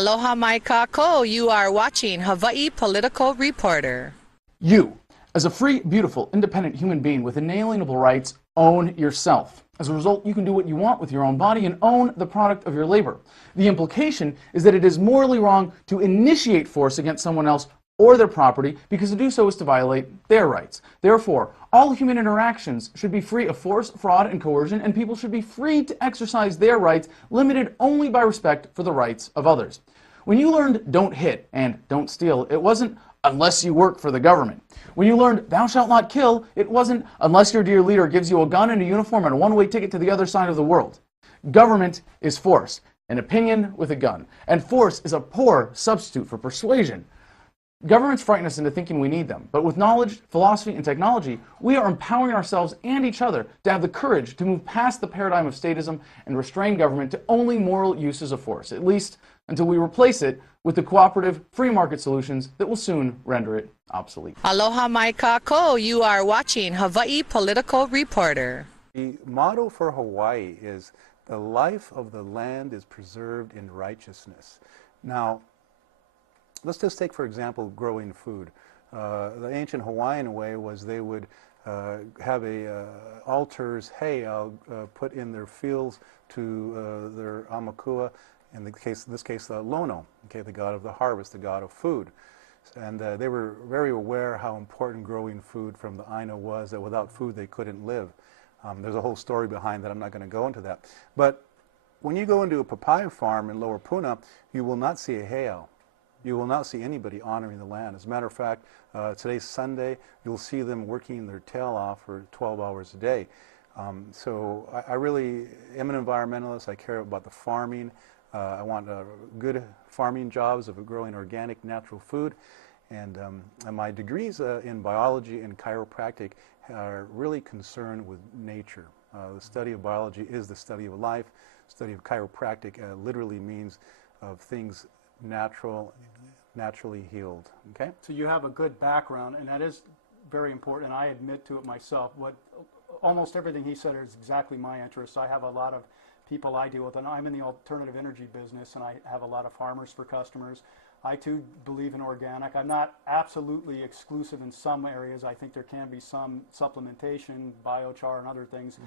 Aloha mai kako, you are watching Hawaii Political Reporter. You, as a free, beautiful, independent human being with inalienable rights, own yourself. As a result, you can do what you want with your own body and own the product of your labor. The implication is that it is morally wrong to initiate force against someone else or their property, because to do so is to violate their rights. Therefore, all human interactions should be free of force, fraud, and coercion, and people should be free to exercise their rights, limited only by respect for the rights of others. When you learned don't hit and don't steal, it wasn't unless you work for the government. When you learned thou shalt not kill, it wasn't unless your dear leader gives you a gun and a uniform and a one-way ticket to the other side of the world. Government is force, an opinion with a gun, and force is a poor substitute for persuasion. Governments frighten us into thinking we need them, but with knowledge, philosophy, and technology, we are empowering ourselves and each other to have the courage to move past the paradigm of statism and restrain government to only moral uses of force, at least until we replace it with the cooperative, free market solutions that will soon render it obsolete. Aloha mai kako, you are watching Hawaii Political Reporter. The motto for Hawaii is, the life of the land is preserved in righteousness. Now, let's just take, for example, growing food. The ancient Hawaiian way was they would have altars, hay put in their fields to their amakua, in this case, the Lono, okay, the god of the harvest, the god of food. And they were very aware how important growing food from the Aina was, that without food they couldn't live. There's a whole story behind that. I'm not going to go into that. But when you go into a papaya farm in Lower Puna, you will not see a heiau. You will not see anybody honoring the land. As a matter of fact, today's Sunday, you'll see them working their tail off for 12 hours a day. So I really am an environmentalist. I care about the farming. I want good farming jobs of growing organic, natural food. And my degrees in biology and chiropractic are really concerned with nature. The study of biology is the study of life. Study of chiropractic literally means of things naturally healed. Okay? So you have a good background, and that is very important, and I admit to it myself. Almost everything he said is exactly my interest. I have a lot of people I deal with, and I'm in the alternative energy business, and I have a lot of farmers for customers. I too believe in organic. I'm not absolutely exclusive in some areas. I think there can be some supplementation, biochar and other things,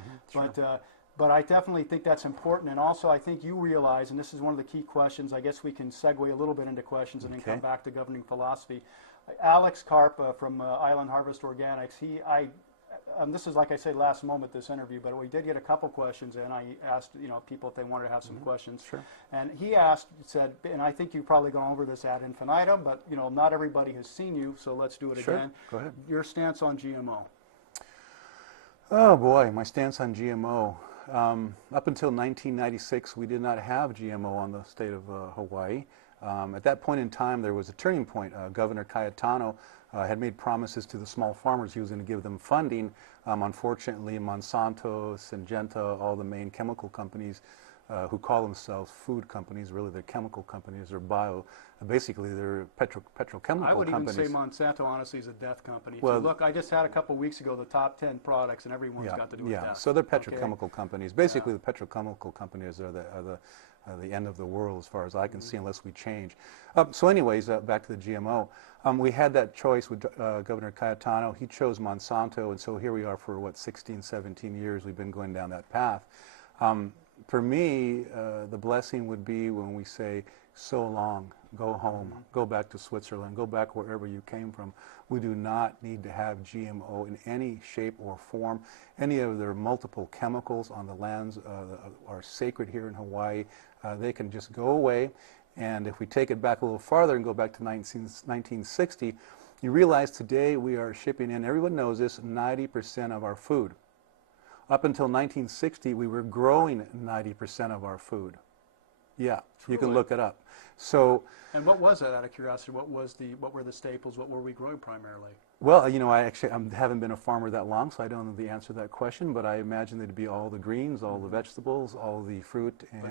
but I definitely think that's important. And also I think you realize, and this is one of the key questions, I guess we can segue a little bit into questions and then come back to governing philosophy. Alex Karp from Island Harvest Organics, this is, like I said, last moment, this interview, but we did get a couple questions, and I asked people if they wanted to have some questions. Sure. And he said, and I think you've probably gone over this ad infinitum, but not everybody has seen you, so let's do it again. Go ahead. Your stance on GMO. Oh boy, my stance on GMO. Up until 1996, we did not have GMO on the state of Hawaii. At that point in time, there was a turning point. Governor Cayetano had made promises to the small farmers. He was going to give them funding. Unfortunately, Monsanto, Syngenta, all the main chemical companies who call themselves food companies, really they're chemical companies, basically they're petrochemical companies. I would even say Monsanto, honestly, is a death company. Well, look, I just had a couple weeks ago the top 10 products, and everyone's got to do with death. So they're petrochemical companies. Basically, the petrochemical companies are the end of the world as far as I can see, unless we change. So anyways, back to the GMO. We had that choice with Governor Cayetano. He chose Monsanto, and so here we are for, 16, 17 years we've been going down that path. For me, the blessing would be when we say, so long, go home, go back to Switzerland, go back wherever you came from. We do not need to have GMO in any shape or form. Any of their multiple chemicals on the lands are sacred here in Hawaii. They can just go away. And if we take it back a little farther and go back to 1960, you realize today we are shipping in, everyone knows this, 90% of our food. Up until 1960, we were growing 90% of our food. Yeah, you can look it up. So, and what was that, out of curiosity? What were the staples? What were we growing primarily? Well, I haven't been a farmer that long, so I don't know the answer to that question, but I imagine it'd be all the greens, all the vegetables, all the fruit and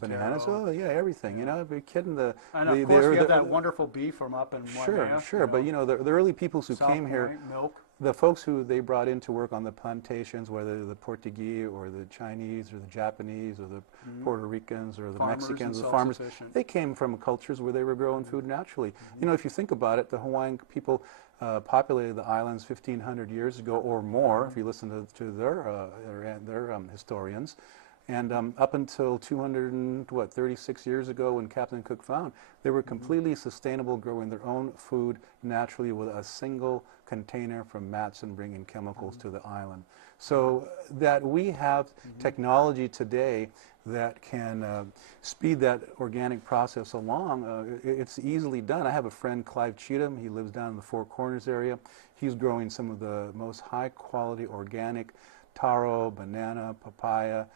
bananas. Oh, yeah, everything. Are you kidding? And of course, we have that wonderful beef from up in Waimea. Sure. But the early peoples who came here, milk. the folks who they brought in to work on the plantations, whether the Portuguese or the Chinese or the Japanese or the Puerto Ricans or the Farmers Mexicans, and the farmers, self-sufficient. they came from cultures where they were growing food naturally. You know, if you think about it, the Hawaiian people populated the islands 1,500 years ago or more, if you listen to their historians. And up until 236 years ago when Captain Cook found, they were completely sustainable, growing their own food naturally with a single container from Matson bringing chemicals to the island. So that we have technology today that can speed that organic process along, it's easily done. I have a friend, Clive Cheatham. He lives down in the Four Corners area. He's growing some of the most high-quality organic taro, banana, papaya,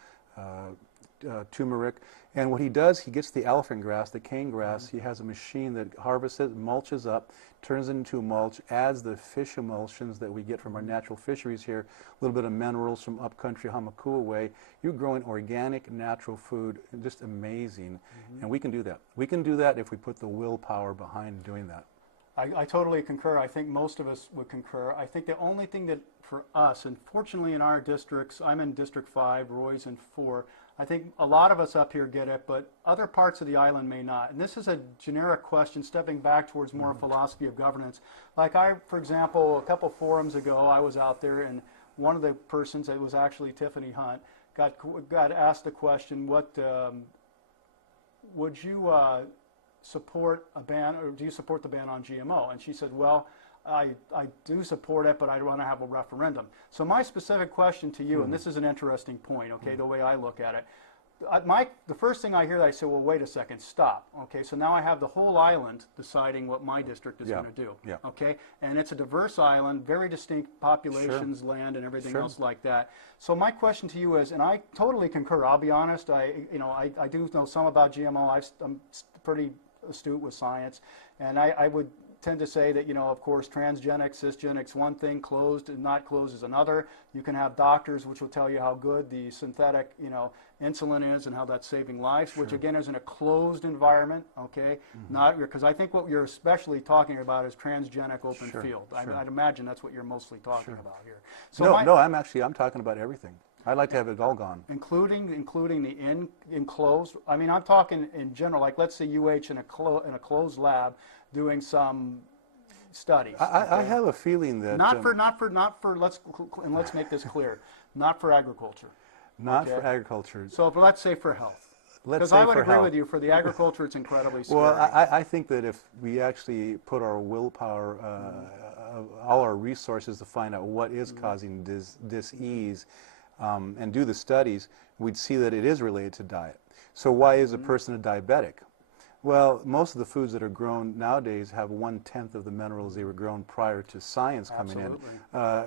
turmeric. And what he does, he gets the elephant grass, the cane grass. He has a machine that harvests it, mulches up, turns it into a mulch, adds the fish emulsions that we get from our natural fisheries here, a little bit of minerals from upcountry Hamakua way. You're growing organic, natural food, just amazing. And we can do that. We can do that if we put the willpower behind doing that. I totally concur. I think most of us would concur. I think the only thing that for us, and fortunately in our districts, I'm in District 5, Roy's in 4, I think a lot of us up here get it, but other parts of the island may not. And this is a generic question, stepping back towards more philosophy of governance. Like for example, a couple forums ago, I was out there, and one of the persons, it was actually Tiffany Hunt, got asked the question, what would you support a ban, or do you support the ban on GMO? And she said, well, I do support it, but I want to have a referendum. So my specific question to you, and this is an interesting point, okay, the way I look at it, the first thing I hear, I say, well, wait a second, stop. Okay, so now I have the whole island deciding what my district is going to do. Yeah. Okay, and it's a diverse island, very distinct populations, land, and everything else like that. So my question to you is, and I totally concur. I'll be honest. I do know some about GMO. I'm pretty astute with science, and I would tend to say that, of course, transgenics, cisgenics, one thing, closed and not closed is another. You can have doctors which will tell you how good the synthetic, insulin is and how that's saving lives, which again is in a closed environment, okay? Not because I think what you're especially talking about is transgenic open field. I'd imagine that's what you're mostly talking about here. So I'm talking about everything. I'd like to have it all gone. Including the enclosed. I mean, I'm talking in general. Like, let's say UH in a closed lab doing some studies. I have a feeling that not for. Let's make this clear. Not for agriculture. Not for agriculture. So, let's say for health. Because I would agree with you. For the agriculture, it's incredibly scary. Well, I think that if we actually put our willpower, all our resources to find out what is causing dis-ease, and do the studies, we'd see that it is related to diet. So why is a person a diabetic? Well, most of the foods that are grown nowadays have 1/10 of the minerals they were grown prior to science coming in.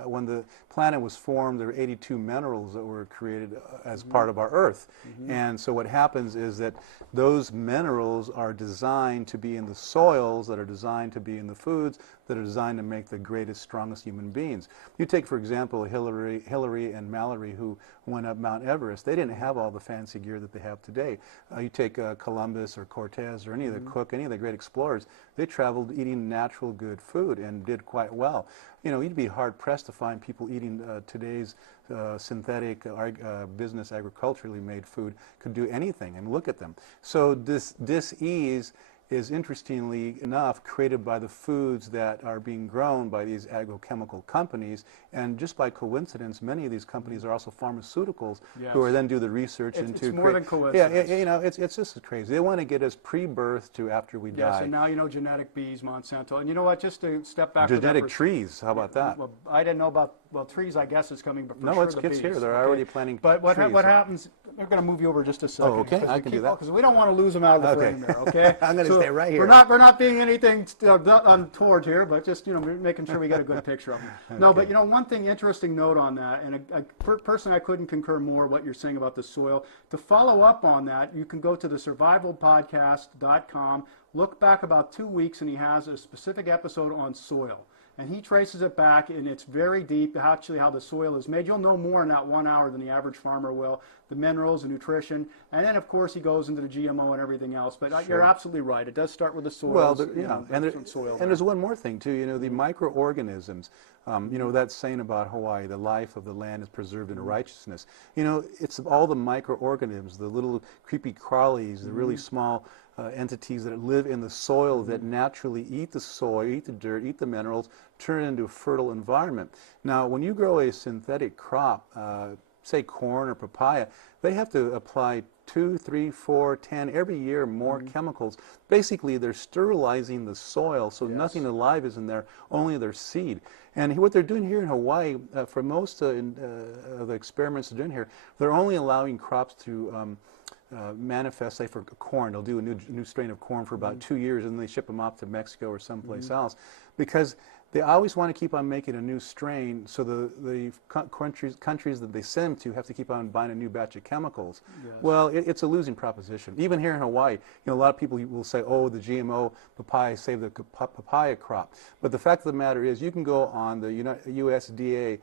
When the planet was formed, there were 82 minerals that were created as part of our Earth. And so what happens is that those minerals are designed to be in the soils, that are designed to be in the foods, that are designed to make the greatest, strongest human beings. You take, for example, Hillary and Mallory, who went up Mount Everest. They didn't have all the fancy gear that they have today. You take Columbus or Cortez or any of the Cook, any of the great explorers, they traveled eating natural, good food and did quite well. You'd be hard-pressed to find people eating today's synthetic, business, agriculturally made food could do anything, and look at them. So this dis-ease is, interestingly enough, created by the foods that are being grown by these agrochemical companies, and just by coincidence, many of these companies are also pharmaceuticals who are then do the research into. It's more than coincidence. Yeah, it's just crazy. They want to get us pre-birth to after we die. Yes, and now genetic bees, Monsanto, and you know what? Just to step back. Genetic trees. How about that? Well, I didn't know about trees. I guess is coming, but for no, sure it's the kids bees. here. They're already planting. But what trees. happens? We're going to move you over just a second. Oh, okay. I can do that because we don't want to lose them out of the frame there. Okay. I'm going to stay right here. We're not being anything untoward here, but just making sure we get a good picture of them. Okay. No, but one thing, interesting note on that, and personally I couldn't concur more what you're saying about the soil. To follow up on that, you can go to the survivalpodcast.com. Look back about 2 weeks, and he has a specific episode on soil. And he traces it back, and it's very deep, actually, how the soil is made. You'll know more in that 1 hour than the average farmer will, the minerals, the nutrition, and then, of course, he goes into the GMO and everything else. But you're absolutely right. It does start with the soil. Well, Soil and there's one more thing, too. You know, the microorganisms, you know, that saying about Hawaii, the life of the land is preserved in righteousness. You know, it's all the microorganisms, the little creepy crawlies, the really small entities that live in the soil that naturally eat the soil, eat the dirt, eat the minerals, turn it into a fertile environment. Now, when you grow a synthetic crop, say corn or papaya, they have to apply 2, 3, 4, 10, every year more chemicals. Basically, they're sterilizing the soil, so nothing alive is in there, only their seed. And what they're doing here in Hawaii, for most of the experiments they're doing here, they're only allowing crops to manifest, say for corn. They'll do a new strain of corn for about 2 years, and then they ship them off to Mexico or someplace else, because they always want to keep on making a new strain, so the countries that they send them to have to keep on buying a new batch of chemicals. Yes. Well, it's a losing proposition. Even here in Hawaii, you know, a lot of people will say, oh, the GMO papaya saved the papaya crop. But the fact of the matter is, you can go on the USDA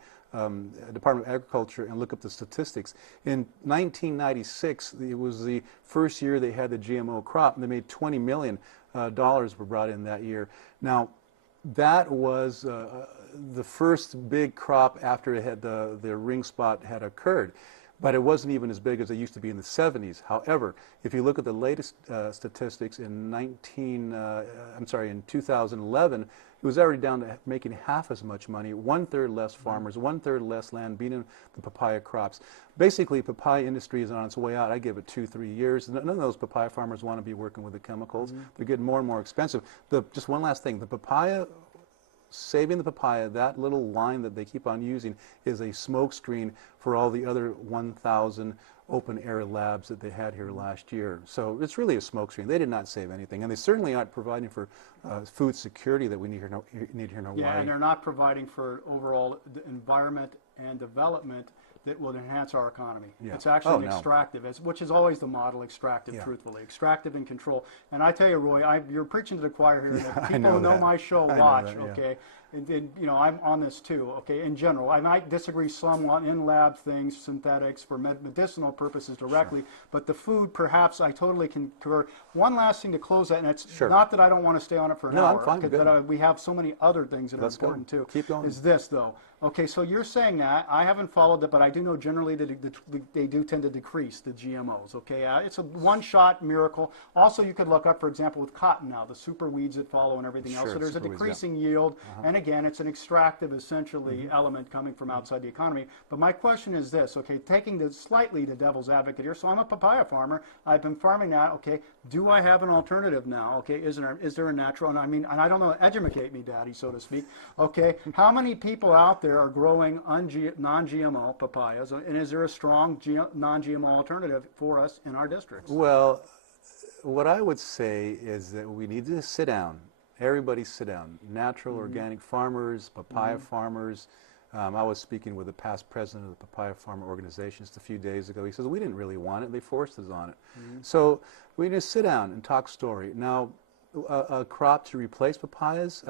Department of Agriculture and look up the statistics. In 1996, it was the first year they had the GMO crop, and they made $20 million were brought in that year. Now, that was the first big crop after it had the ring spot had occurred, but it wasn't even as big as it used to be in the 70s. However, if you look at the latest statistics in 2011, it was already down to making half as much money, 1/3 less farmers, 1/3 less land being in the papaya crops. Basically, papaya industry is on its way out. I give it 2-3 years. None of those papaya farmers want to be working with the chemicals. They're getting more and more expensive. Just one last thing, the papaya, saving the papaya, that little line that they keep on using is a smoke screen for all the other 1,000 open air labs that they had here last year. So it's really a smoke screen. They did not save anything, and they certainly aren't providing for food security that we need here in Hawaii. Yeah, and they're not providing for overall environment and development that will enhance our economy. Yeah. It's actually extractive, which is always the model, extractive, truthfully. Extractive and control. And I tell you, Roy, you're preaching to the choir here. That people who know my show watch, okay? And you know, I'm on this too, okay, in general. I might disagree somewhat in lab things, synthetics, for medicinal purposes directly, but the food, perhaps, I totally concur. One last thing to close that, and it's not that I don't want to stay on it for an hour, because we have so many other things that are important too. Keep going. Is this, though. Okay, so you're saying that. I haven't followed it, but I do know generally that they do tend to decrease, the GMOs, okay? It's a one-shot miracle. Also, you could look up, for example, with cotton now, the super weeds that follow and everything else. So there's a decreasing yield, and again, it's an extractive, essentially, element coming from outside the economy. But my question is this, okay, taking slightly the devil's advocate here. So I'm a papaya farmer. I've been farming that, okay? Do I have an alternative now, okay? Is there a natural, and I don't know, educate me, Daddy, so to speak, okay? How many people out there are growing non-GMO papayas, and is there a strong non-GMO alternative for us in our districts? Well, what I would say is that we need to sit down. Everybody sit down. Natural, organic farmers, papaya farmers. I was speaking with the past president of the Papaya Farmer Organization just a few days ago. He says, we didn't really want it. They forced us on it. So we need to sit down and talk story. Now, a crop to replace papayas,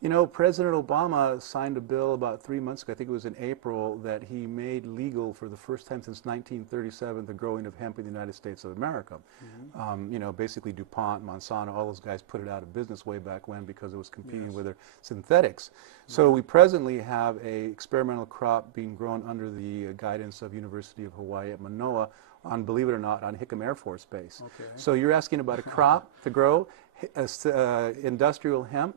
you know, President Obama signed a bill about 3 months ago, I think it was in April, that he made legal for the first time since 1937 the growing of hemp in the United States of America. You know, basically DuPont, Monsanto, all those guys put it out of business way back when because it was competing with their synthetics. So we presently have a experimental crop being grown under the guidance of University of Hawaii at Manoa on, believe it or not, on Hickam Air Force Base. So you're asking about a crop to grow, industrial hemp,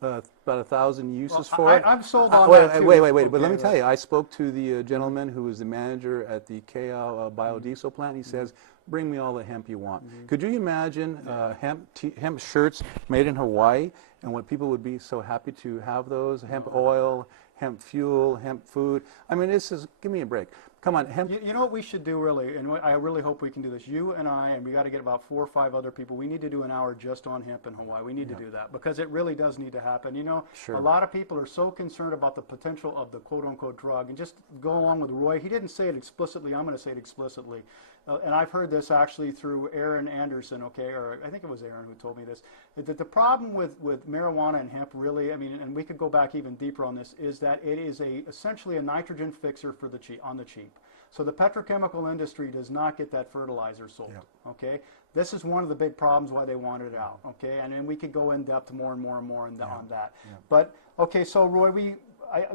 about 1,000 uses for it. I'm sold on that too. Wait, but let me tell you, I spoke to the gentleman who was the manager at the Kau biodiesel plant. He says, bring me all the hemp you want. Could you imagine hemp shirts made in Hawaii, and what people would be so happy to have those? Hemp oil, hemp fuel, hemp food. I mean, this is, give me a break. Come on, hemp. You know what we should do, really, and I really hope we can do this. You and I, and we got to get about 4 or 5 other people. We need to do an hour just on hemp in Hawaii. We need to do that because it really does need to happen. You know, a lot of people are so concerned about the potential of the quote-unquote drug, and just go along with Roy. He didn't say it explicitly. I'm going to say it explicitly. and I've heard this actually through Aaron Anderson, okay, or I think it was Aaron who told me this, that the problem with marijuana and hemp really, I mean, and we could go back even deeper on this, is that it is essentially a nitrogen fixer for the on the cheap. So the petrochemical industry does not get that fertilizer sold, okay? This is one of the big problems why they wanted it out, okay? And then we could go in depth more and more and more on that. But, okay, so Roy,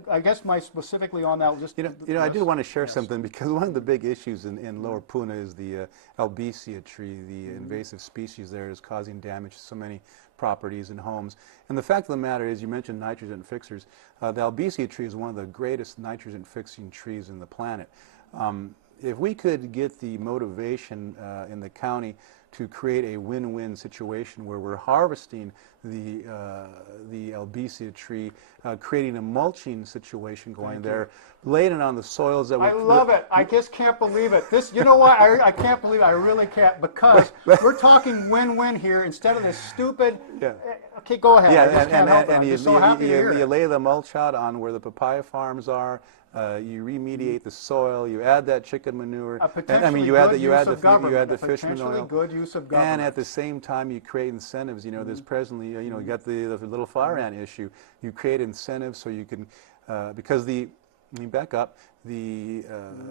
I guess specifically on that, just... I do want to share something, because one of the big issues in Lower Puna is the albicea tree. The invasive species there is causing damage to so many properties and homes. And the fact of the matter is, you mentioned nitrogen fixers. The albicea tree is one of the greatest nitrogen fixing trees in the planet. If we could get the motivation in the county to create a win-win situation where we're harvesting the albicea tree, creating a mulching situation going there, laying it on the soils that I love it. I just can't believe it. This, you know what? I can't believe it. I really can't, because we're talking win-win here instead of this stupid. Okay, go ahead. And you lay the mulch out on where the papaya farms are. You remediate the soil. You add that chicken manure. You add the fish manure. Good use of government. And at the same time, you create incentives. There's presently, you got the little fire ant issue. You create incentives so you can, because let me back up. The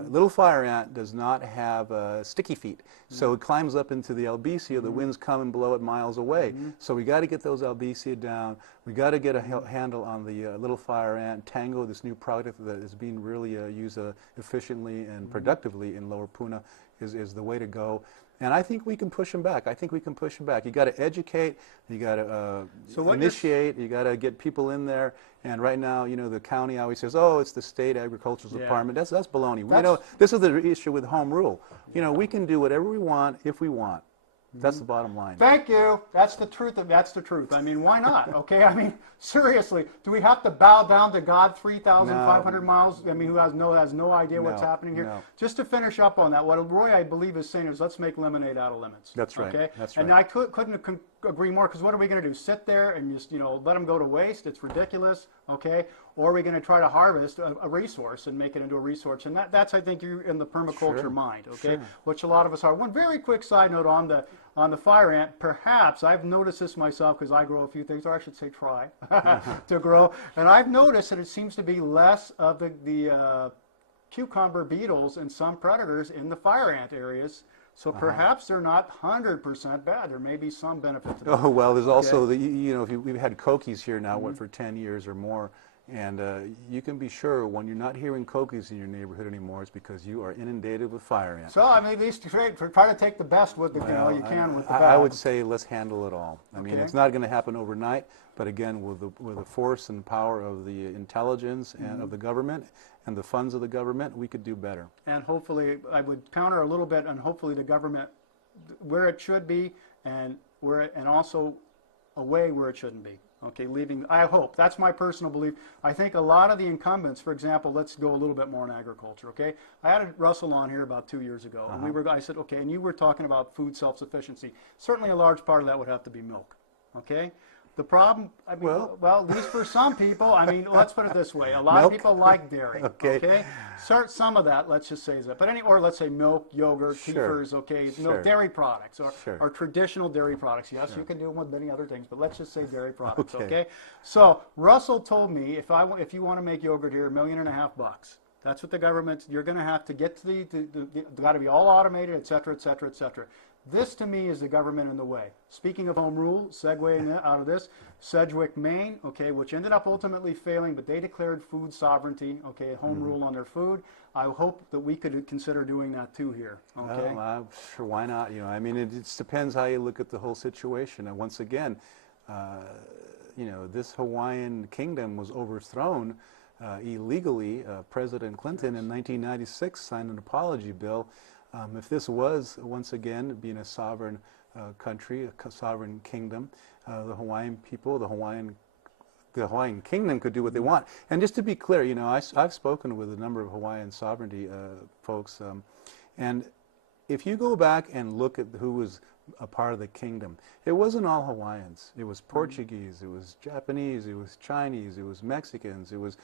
little fire ant does not have sticky feet, so it climbs up into the albicea. The winds come and blow it miles away. So we got to get those albicea down. We got to get a handle on the little fire ant. Tango, this new product that is being really used efficiently and productively in Lower Puna, is the way to go. And I think we can push them back. You got to educate. You got to initiate. You got to get people in there. And right now, the county always says, "Oh, it's the state agricultural department." That's baloney. This is the issue with home rule. We can do whatever we want if we want. That's the bottom line. Thank you. That's the truth. That's the truth. I mean, why not? Okay. I mean, seriously, do we have to bow down to God 3,500 miles? I mean, who has no idea what's happening here? No. Just to finish up on that, what Roy, I believe, is saying is, let's make lemonade out of lemons. That's right. Okay. That's right. And I couldn't agree more, because what are we going to do? Sit there and just let them go to waste? It's ridiculous. Okay. Or are we going to try to harvest a resource and make it into a resource? And that's, I think, you're in the permaculture mind. Okay. Which a lot of us are. One very quick side note on the fire ant, perhaps, I've noticed this myself, because I grow a few things, or I should say try to grow, and I've noticed that it seems to be less of the cucumber beetles and some predators in the fire ant areas. So perhaps they're not 100% bad. There may be some benefit to them. Oh, well, there's also, we've had kokies here now, for 10 years or more. And you can be sure when you're not hearing kokies in your neighborhood anymore, it's because you are inundated with fire ants. So, I mean, at least try to take the best with the, you can with the bad. I would say let's handle it all. I mean, it's not going to happen overnight, but again, with the force and power of the intelligence and of the government and the funds of the government, we could do better. And hopefully, I would counter a little bit, and hopefully the government, where it should be, and also away where it shouldn't be. Okay, I hope. That's my personal belief. I think a lot of the incumbents, for example, let's go a little bit more in agriculture, okay? I had Russell on here about 2 years ago, and I said, okay, and you were talking about food self-sufficiency. Certainly a large part of that would have to be milk, okay? The problem, I mean, well, at least for some people, I mean, let's put it this way. A lot of people like dairy, okay? Some of that, let's just say that. But or let's say milk, yogurt, kefirs, okay? No, dairy products or traditional dairy products. Yes, you can do them with many other things, but let's just say dairy products, okay? So Russell told me if you want to make yogurt here, $1.5 million. That's what the government, you're going to have to get to got to be all automated, et cetera, et cetera, et cetera. This, to me, is the government in the way. Speaking of home rule, segueing out of this, Sedgwick, Maine, okay, which ended up ultimately failing, but they declared food sovereignty, okay, home rule on their food. I hope that we could consider doing that too here, okay? Well, sure, why not? I mean, it depends how you look at the whole situation. And once again, this Hawaiian kingdom was overthrown illegally. President Clinton in 1996 signed an apology bill. If this was, once again, being a sovereign country, a sovereign kingdom, the Hawaiian people, the Hawaiian kingdom could do what they want. And just to be clear, I've spoken with a number of Hawaiian sovereignty folks, and if you go back and look at who was a part of the kingdom, it wasn't all Hawaiians. It was Portuguese, it was Japanese, it was Chinese, it was Mexicans, it was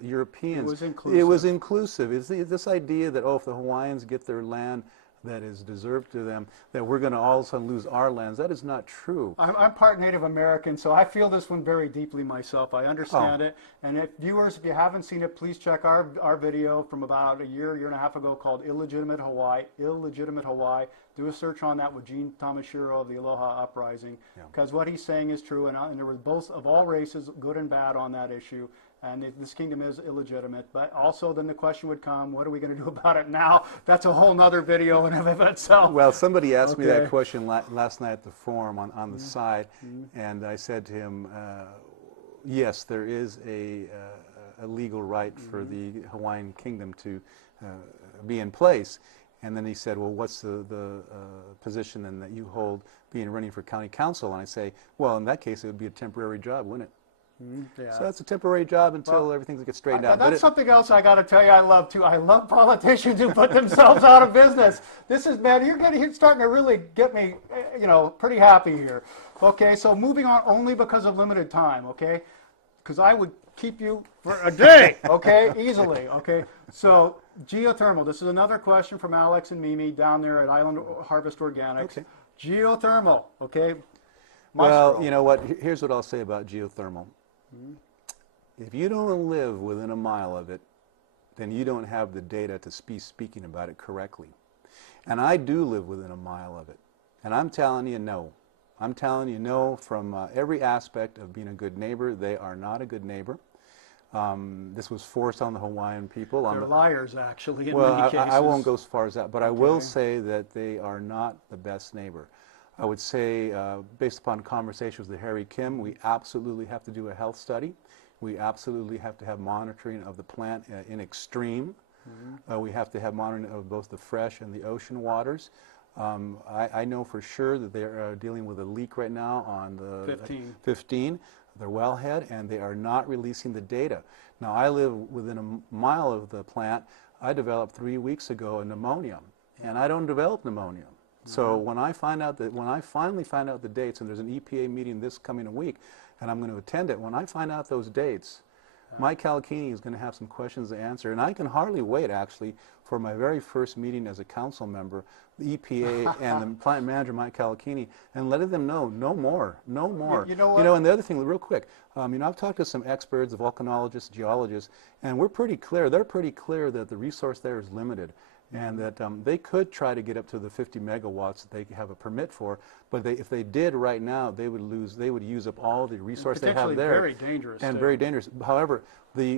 Europeans. It was inclusive. It was inclusive. It's this idea that, if the Hawaiians get their land that is deserved to them, that we're going to all of a sudden lose our lands. That is not true. I'm part Native American, so I feel this one very deeply myself. I understand it. And if viewers, if you haven't seen it, please check our video from about a year and a half ago called Illegitimate Hawaii. Illegitimate Hawaii. Do a search on that with Gene Tamashiro of the Aloha Uprising, because what he's saying is true, and there was both of all races, good and bad, on that issue. And this kingdom is illegitimate. But also then the question would come, what are we going to do about it now? That's a whole nother video in and of itself. Well, somebody asked me that question last night at the forum on the side, and I said to him, yes, there is a legal right for the Hawaiian kingdom to be in place. And then he said, well, what's the position then that you hold being running for county council? And I say, well, in that case, it would be a temporary job, wouldn't it? Yeah. So that's a temporary job until everything gets straightened out. That's something else I got to tell you I love, too. I love politicians who put themselves out of business. This is, man, you're starting to really get me, pretty happy here. Okay, so moving on only because of limited time, okay? Because I would keep you for a day, okay, easily, okay? So geothermal, this is another question from Alex and Mimi down there at Island Harvest Organics. Okay. Geothermal, okay? Well, you know what, here's what I'll say about geothermal. If you don't live within a mile of it, then you don't have the data to be speaking about it correctly. And I do live within a mile of it. And I'm telling you no. I'm telling you no from every aspect of being a good neighbor. They are not a good neighbor. This was forced on the Hawaiian people. They're liars, actually, in many cases. I won't go as far as that, but I will say that they are not the best neighbor. I would say, based upon conversations with Harry Kim, we absolutely have to do a health study. We absolutely have to have monitoring of the plant in extreme. We have to have monitoring of both the fresh and the ocean waters. I know for sure that they're dealing with a leak right now on the 15, their wellhead, and they are not releasing the data. Now, I live within a mile of the plant. I developed 3 weeks ago a pneumonia, and I don't develop pneumonia. So when I finally find out the dates, and there's an EPA meeting this coming week, and I'm going to attend it, when I find out those dates, Mike Calachini is going to have some questions to answer, and I can hardly wait, actually, for my very first meeting as a council member, the EPA and the plant manager, Mike Calachini, and letting them know, no more, no more. You know what? And the other thing, real quick, I've talked to some experts, volcanologists, geologists, and they're pretty clear that the resource there is limited, and that they could try to get up to the 50 megawatts that they have a permit for, but if they did right now, they would use up all the resource they have there. Very dangerous. And very dangerous. However,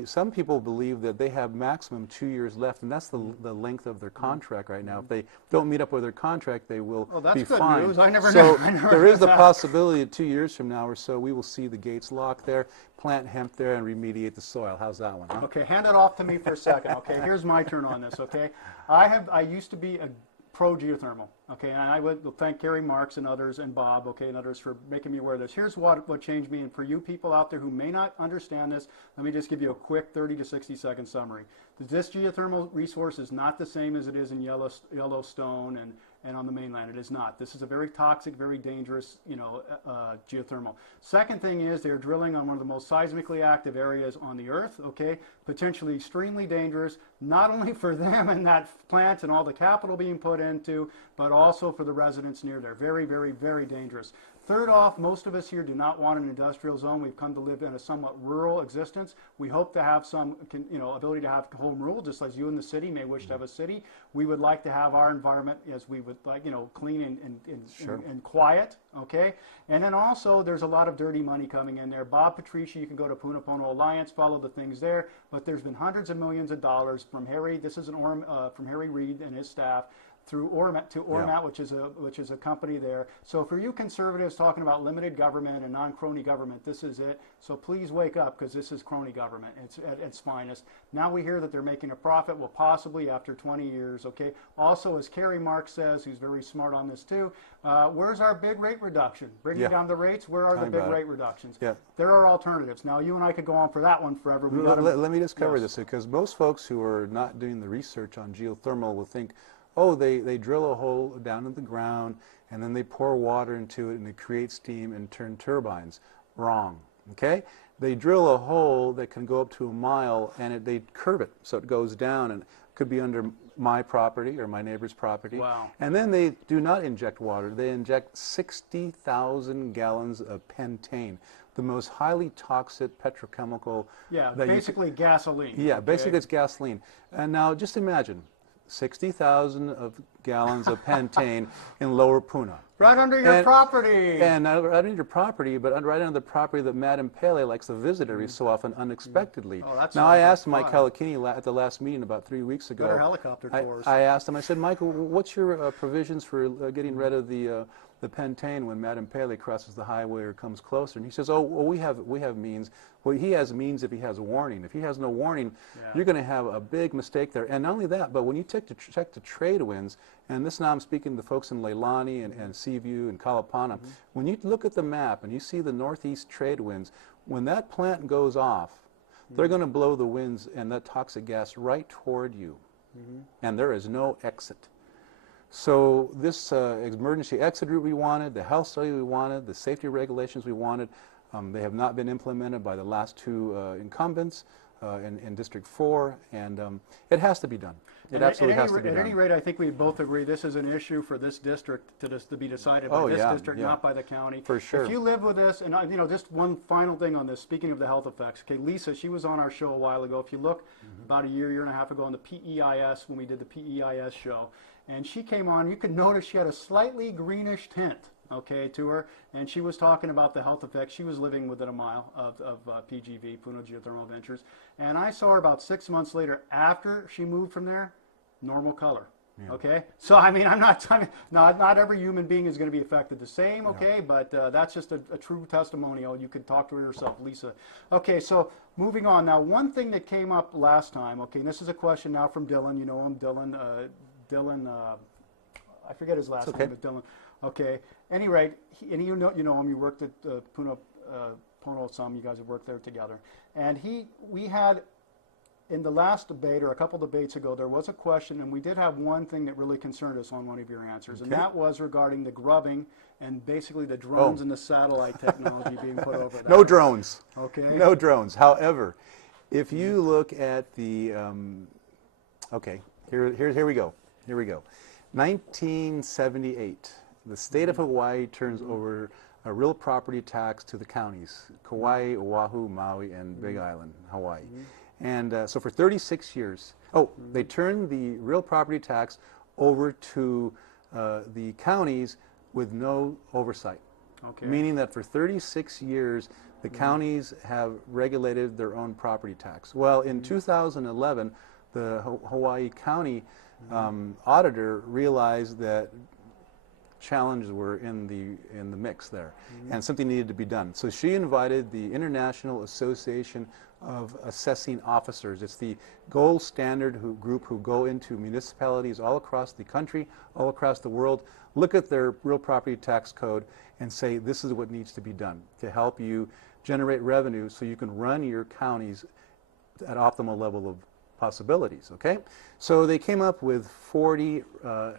some people believe that they have maximum 2 years left, and that's the length of their contract right now. If they don't meet up with their contract, they will be fined. News. I never so knew. there is the possibility that 2 years from now or so, we will see the gates locked there, plant hemp there, and remediate the soil. How's that one? Huh? Okay, hand it off to me for a second. Okay, here's my turn on this. Okay, I used to be a pro geothermal. Okay, and I would thank Gary Marks and others and Bob, okay, and others for making me aware of this. Here's what changed me, and for you people out there who may not understand this, let me just give you a quick 30 to 60 second summary. This geothermal resource is not the same as it is in Yellowstone and on the mainland. It is not. This is a very toxic, very dangerous, geothermal. Second thing is they're drilling on one of the most seismically active areas on the earth, okay, potentially extremely dangerous, not only for them and that plant and all the capital being put into, but also for the residents near there. Very, very, very dangerous. Third off, most of us here do not want an industrial zone. We've come to live in a somewhat rural existence. We hope to have some, ability to have home rule, just as you in the city may wish to have a city. We would like to have our environment as we would like, clean and quiet, okay? And then also, there's a lot of dirty money coming in there. Bob Patrici, you can go to Punapono Alliance, follow the things there, but there's been hundreds of millions of dollars from Harry, from Harry Reid and his staff, through Ormat to Ormat, which is a company there. So for you conservatives talking about limited government and non-crony government, this is it. So please wake up, because this is crony government. It's at its finest. Now we hear that they're making a profit. Well, possibly after 20 years. Okay. Also, as Kerry Marks says, who's very smart on this too, where's our big rate reduction? Bringing down the rates. Where are the big rate reductions? Yeah. There are alternatives. Now you and I could go on for that one forever. Let me just cover this, because most folks who are not doing the research on geothermal will think, oh, they drill a hole down in the ground, and then they pour water into it, and they create steam and turn turbines. Wrong, okay? They drill a hole that can go up to a mile, and they curve it so it goes down, and could be under my property or my neighbor's property. Wow. And then they do not inject water. They inject 60,000 gallons of pentane, the most highly toxic petrochemical. Yeah, that basically gasoline. Yeah, okay? basically it's gasoline. And now just imagine 60,000 of gallons of pentane in Lower Puna. Right under your property. And not right under your property, but right under the property that Madam Pele likes to visit every so often unexpectedly. Oh, that's now I asked fun. Mike Kalakini at the last meeting about 3 weeks ago. Better helicopter tours. I asked him, I said, Michael, what's your provisions for getting rid of the pentane when Madam Pele crosses the highway or comes closer? And he says, oh, well, we have means. Well, he has means if he has warning. If he has no warning, you're going to have a big mistake there. And not only that, but when you check the trade winds, and this now I'm speaking to the folks in Leilani and Seaview and Kalapana, when you look at the map and you see the northeast trade winds, when that plant goes off, they're going to blow the winds and that toxic gas right toward you. And there is no exit. So this emergency exit route we wanted, the health study we wanted, the safety regulations we wanted, they have not been implemented by the last two incumbents in District 4, and it has to be done. It absolutely has to be done. At any rate, I think we both agree this is an issue for this district to be decided by this district, not by the county. For sure. If you live with this, and you know, just one final thing on this, speaking of the health effects, okay, Lisa, she was on our show a while ago. If you look about a year and a half ago on the PEIS, when we did the PEIS show, and she came on, you could notice she had a slightly greenish tint, okay, to her, and she was talking about the health effects. She was living within a mile of PGV, Puno Geothermal Ventures, and I saw her about 6 months later after she moved from there, normal color. Okay, so I mean, not every human being is going to be affected the same. Okay, but that's just a true testimonial. You could talk to her yourself, Lisa. Okay, so moving on now. One thing that came up last time. Okay, and this is a question now from Dylan. You know him, Dylan. Dylan. I forget his last name, but Dylan. Okay. Any rate, you know him. You worked at Puno some. You guys have worked there together, and we had. In the last debate, or a couple debates ago, there was a question, and we did have one thing that really concerned us on one of your answers, and that was regarding the grubbing and basically the drones and the satellite technology being put over there. No drones. Okay. No drones. However, if you look at the, okay, here we go. Here we go. 1978, the state of Hawaii turns over a real property tax to the counties, Kauai, Oahu, Maui, and Big Island, Hawaii. And so for 36 years, they turned the real property tax over to the counties with no oversight. Okay. Meaning that for 36 years, the counties have regulated their own property tax. Well, in 2011, the Hawaii County auditor realized that challenges were in the mix there, and something needed to be done. So she invited the International Association of Assessing Officers. It's the gold standard group who go into municipalities all across the country, all across the world, look at their real property tax code and say this is what needs to be done to help you generate revenue so you can run your counties at optimal level of possibilities, okay? So they came up with 40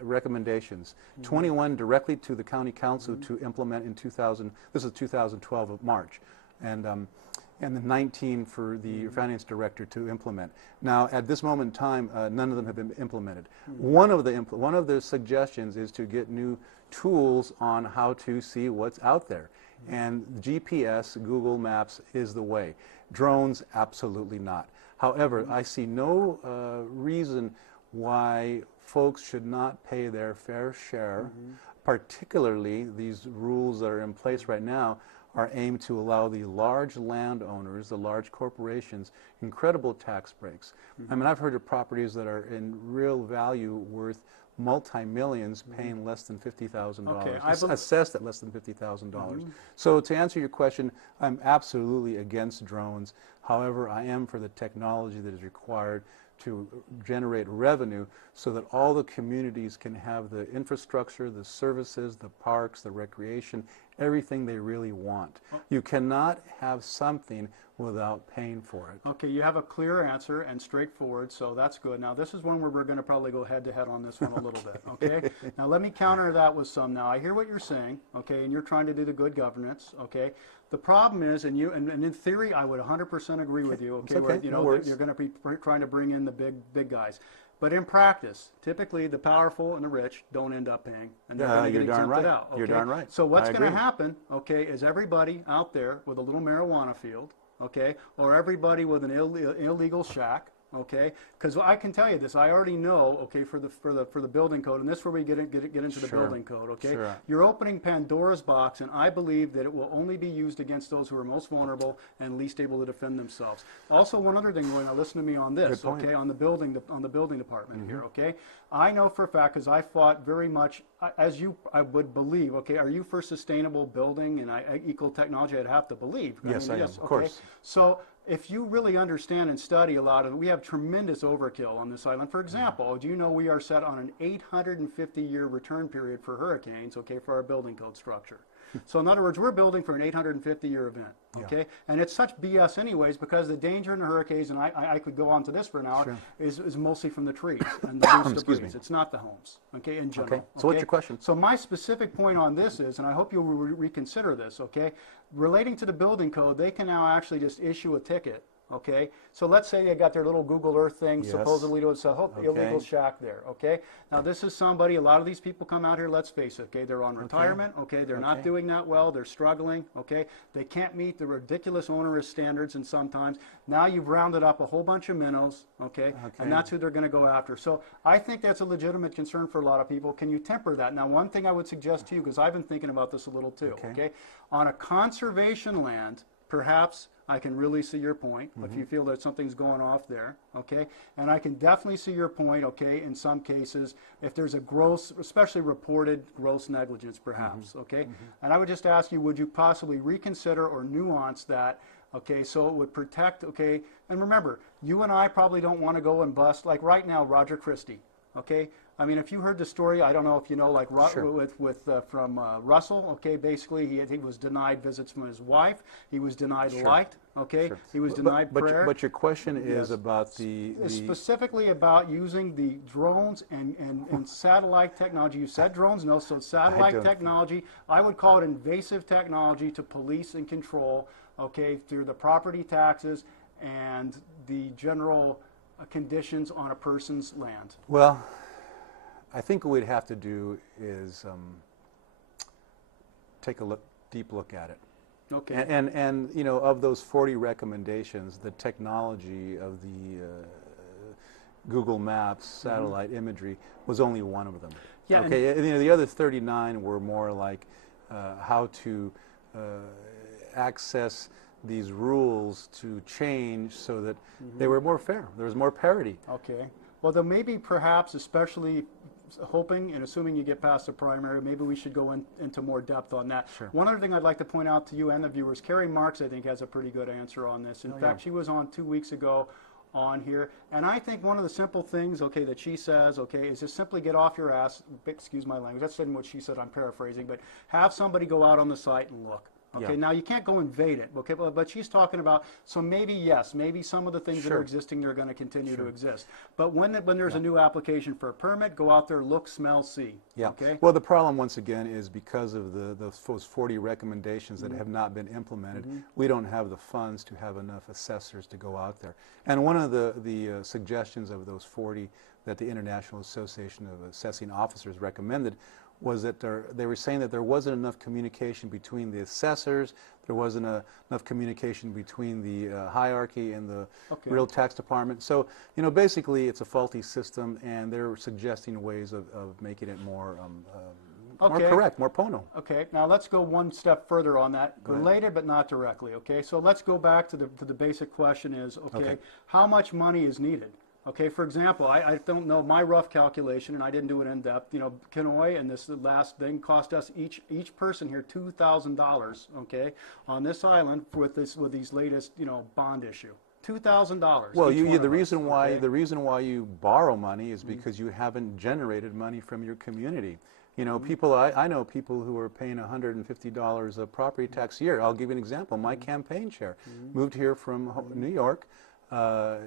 recommendations, 21 directly to the county council to implement in 2012 of March, and the 19 for the finance director to implement. Now, at this moment in time, none of them have been implemented. One of the suggestions is to get new tools on how to see what's out there. And GPS, Google Maps is the way. Drones, absolutely not. However, I see no reason why folks should not pay their fair share, particularly these rules that are in place right now are aimed to allow the large landowners, the large corporations, incredible tax breaks. I mean, I've heard of properties that are in real value worth multi-millions paying less than $50,000, assessed at less than $50,000. So to answer your question, I'm absolutely against drones. However, I am for the technology that is required to generate revenue so that all the communities can have the infrastructure, the services, the parks, the recreation, everything they really want. You cannot have something without paying for it. Okay, you have a clear answer and straightforward, so that's good. Now, this is one where we're going to probably go head-to-head on this one a little bit, okay? Now, let me counter that with some. Now, I hear what you're saying, okay, and you're trying to do the good governance, okay? The problem is, and in theory, I would 100% agree with you, okay, where, you know, you're going to be trying to bring in the big guys. But in practice, typically the powerful and the rich don't end up paying, and they're going to get You're darn exempted right. out. Okay? You're darn right. So what's I going to agree. happen, okay, is everybody out there with a little marijuana field, okay, or everybody with an illegal shack, okay, because I can tell you this, I already know, okay, for the building code, and this is where we get into the Sure. building code, okay. Sure. You're opening Pandora's box, and I believe that it will only be used against those who are most vulnerable and least able to defend themselves. Also, one other thing, Roy, now listen to me on this, Good point. okay, on the building department here, okay. I know for a fact, because I fought very much, as I would believe, okay, are you for sustainable building and equal technology? I'd have to believe. Yes, I am, of okay. course. So if you really understand and study a lot of it, we have tremendous overkill on this island. For example, do you know we are set on an 850-year return period for hurricanes, okay, for our building code structure. So in other words, we're building for an 850-year event, okay? Yeah. And it's such BS anyways, because the danger in the hurricanes, and I could go on to this for an hour, Sure. is mostly from the trees and the loose Excuse debris. me. It's not the homes, okay, in general. Okay. So what's your question? So my specific point on this is, and I hope you'll reconsider this, okay, relating to the building code, they can now actually just issue a ticket. Okay, so let's say they got their little Google Earth thing, Yes. supposedly to a Okay. illegal shack there. Okay, now this is somebody. A lot of these people come out here. Let's face it. Okay, they're on retirement. Okay, they're not Okay. doing that well. They're struggling. Okay, they can't meet the ridiculous onerous standards, and sometimes now you've rounded up a whole bunch of minnows. Okay, and that's who they're going to go after. So I think that's a legitimate concern for a lot of people. Can you temper that? Now, one thing I would suggest to you, because I've been thinking about this a little too. Okay, on a conservation land, perhaps I can really see your point if you feel that something's going off there, okay? And I can definitely see your point, okay, in some cases, if there's a gross, especially reported gross negligence perhaps, okay? And I would just ask you, would you possibly reconsider or nuance that, okay, so it would protect, okay? And remember, you and I probably don't want to go and bust, like right now, Roger Christie, okay? I mean, if you heard the story, I don't know if you know, like from Russell, okay, basically he was denied visits from his wife, he was denied light, okay, he was denied prayer. But your question is about It's specifically about using the drones and satellite technology. You said drones, no, so satellite technology, I would call it invasive technology to police and control, okay, through the property taxes and the general conditions on a person's land. Well, I think what we'd have to do is take a deep look at it. Okay. And you know, of those 40 recommendations, the technology of the Google Maps satellite imagery was only one of them. Yeah, okay. And, you know, the other 39 were more like how to access these rules to change so that they were more fair. There was more parity. Okay. Well, then maybe perhaps, especially hoping and assuming you get past the primary, maybe we should go into more depth on that. Sure. One other thing I'd like to point out to you and the viewers, Carrie Marks, I think, has a pretty good answer on this. In fact, she was on 2 weeks ago on here, and I think one of the simple things, okay, that she says, okay, is just simply get off your ass, excuse my language, that's not what she said, I'm paraphrasing, but have somebody go out on the site and look. Okay, now you can't go invade it, okay, but she's talking about, so maybe, yes, maybe some of the things that are existing, they're going to continue to exist. But when there's a new application for a permit, go out there, look, smell, see. Yeah. Okay? Well, the problem, once again, is because of those 40 recommendations that have not been implemented, we don't have the funds to have enough assessors to go out there. And one of the suggestions of those 40 that the International Association of Assessing Officers recommended was that they were saying that there wasn't enough communication between the assessors, there wasn't enough communication between the hierarchy and the real tax department. So, you know, basically it's a faulty system, and they're suggesting ways of making it more more correct, more pono. Okay, now let's go one step further on that, related but not directly, okay? So let's go back to the basic question is, okay, how much money is needed? Okay, for example, I don't know my rough calculation, and I didn't do it in depth. You know, Kenoi and this last thing cost us each person here $2,000. Okay, on this island with these latest bond issue. $2,000. Well, the reason why you borrow money is because you haven't generated money from your community. You know, people. I know people who are paying $150 of property tax a year. I'll give you an example. My campaign chair moved here from New York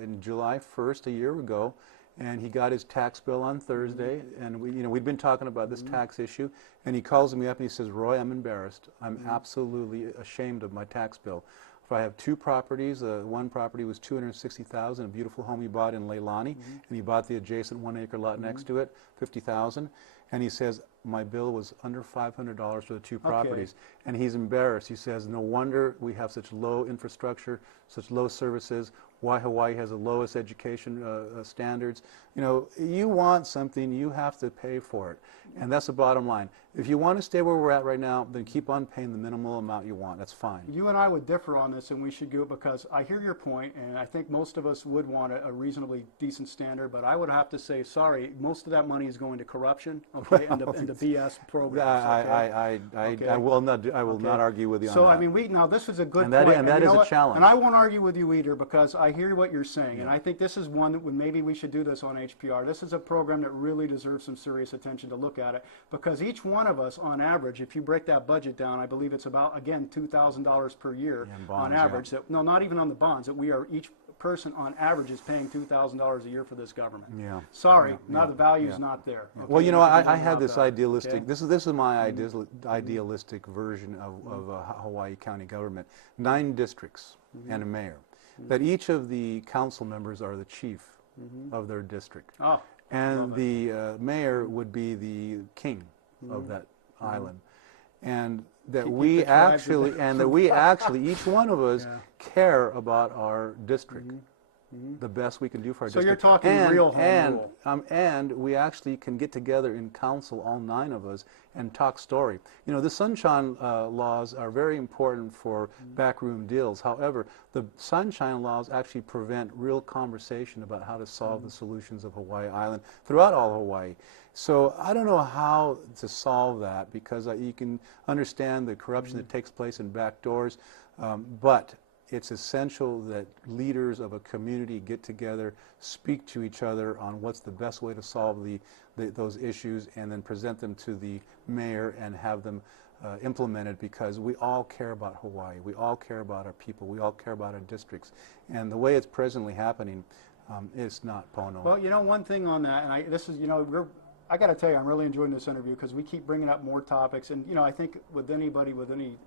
in July 1st a year ago, and he got his tax bill on Thursday, and we'd been talking about this tax issue, and he calls me up and he says, "Roy, I'm embarrassed. I'm absolutely ashamed of my tax bill. if I have 2 properties, one property was $260,000, a beautiful home he bought in Leilani, and he bought the adjacent 1-acre lot next to it, $50,000, and he says, my bill was under $500 for the 2 properties. And he's embarrassed. He says, no wonder we have such low infrastructure, such low services, why Hawaii has the lowest education standards. You know, you want something, you have to pay for it. And that's the bottom line. If you want to stay where we're at right now, then keep on paying the minimal amount you want. That's fine. You and I would differ on this, and we should do it because I hear your point, and I think most of us would want a reasonably decent standard, but I would have to say, sorry, most of that money is going to corruption, okay, and the BS programs. Okay? I will not argue with you on that. So, I mean, now this is a good point. And that is a challenge. And I won't argue with you either because I hear what you're saying, and I think this is one that maybe we should do this on HPR. This is a program that really deserves some serious attention to look at it because each one of us, on average, if you break that budget down, I believe it's about, again, $2,000 per year on average. Yeah. No, not even on the bonds. That we are, each person on average is paying $2,000 a year for this government. Yeah. Sorry, now the value's not there. Okay? Well, you know, I have this idealistic. Okay? This is my idealistic version of Hawaii County government. 9 districts and a mayor. That each of the council members are the chief of their district. Oh, and the mayor would be the king of that island, and that we actually, each one of us care about our district the best we can do for our district. So you're talking real home rule. And we actually can get together in council, all 9 of us, and talk story. You know, the sunshine laws are very important for backroom deals. However, the sunshine laws actually prevent real conversation about how to solve the solutions of Hawaii Island throughout all Hawaii. So I don't know how to solve that because you can understand the corruption that takes place in back doors, but it's essential that leaders of a community get together, speak to each other on what's the best way to solve those issues, and then present them to the mayor and have them implemented, because we all care about Hawaii. We all care about our people. We all care about our districts. And the way it's presently happening, it's not Pono. Well, you know, one thing on that, and I got to tell you, I'm really enjoying this interview because we keep bringing up more topics. And, you know, I think with anybody with any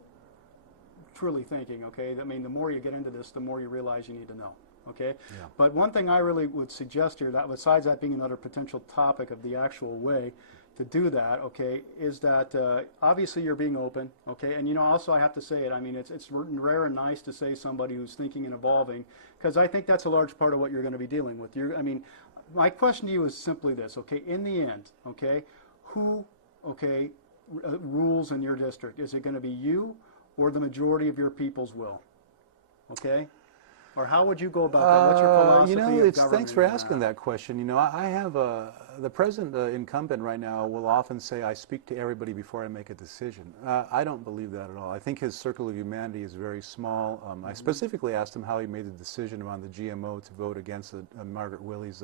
truly thinking, okay, I mean, the more you get into this, the more you realize you need to know, okay? Yeah. But one thing I really would suggest here, that besides that being another potential topic of the actual way to do that, okay, is that obviously you're being open, okay? And, you know, also I have to say it, I mean, it's rare and nice to say somebody who's thinking and evolving, because I think that's a large part of what you're going to be dealing with. I mean, my question to you is simply this, okay, in the end, okay, who, okay, rules in your district? Is it going to be you or the majority of your people's will? Okay? Or how would you go about that? What's your philosophy you know, of government? Thanks for asking that question. You know, I have the present incumbent right now will often say, I speak to everybody before I make a decision. I don't believe that at all. I think his circle of humanity is very small. I specifically asked him how he made the decision on the GMO to vote against Margaret Willie's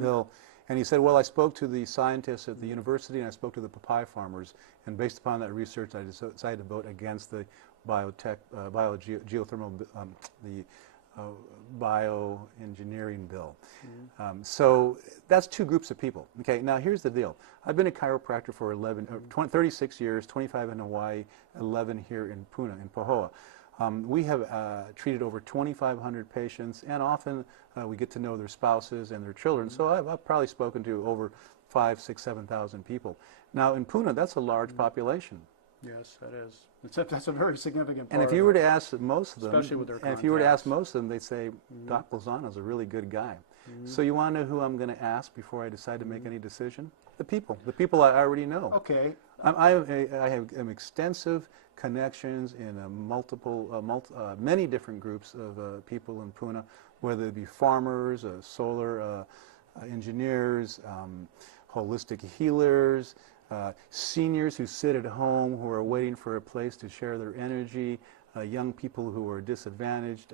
bill. And he said, well, I spoke to the scientists at the university and I spoke to the papaya farmers, and based upon that research, I decided to vote against the geothermal, the bioengineering bill. So that's 2 groups of people. Okay, now here's the deal. I've been a chiropractor for 36 years, 25 in Hawaii, 11 here in Puna, in Pahoa. We have treated over 2,500 patients, and often we get to know their spouses and their children. So I've probably spoken to over 5,000, 6,000, 7,000 people. Now in Puna, that's a large population. Yes, that is. That's a very significant part. And if you were to ask most of them, especially with their contacts, and if you were to ask most of them, they'd say, Doc Lozano is a really good guy. So you want to know who I'm going to ask before I decide to make any decision? The people I already know. Okay. I have extensive connections in many different groups of people in Puna, whether it be farmers, solar engineers, holistic healers, seniors who sit at home who are waiting for a place to share their energy, young people who are disadvantaged,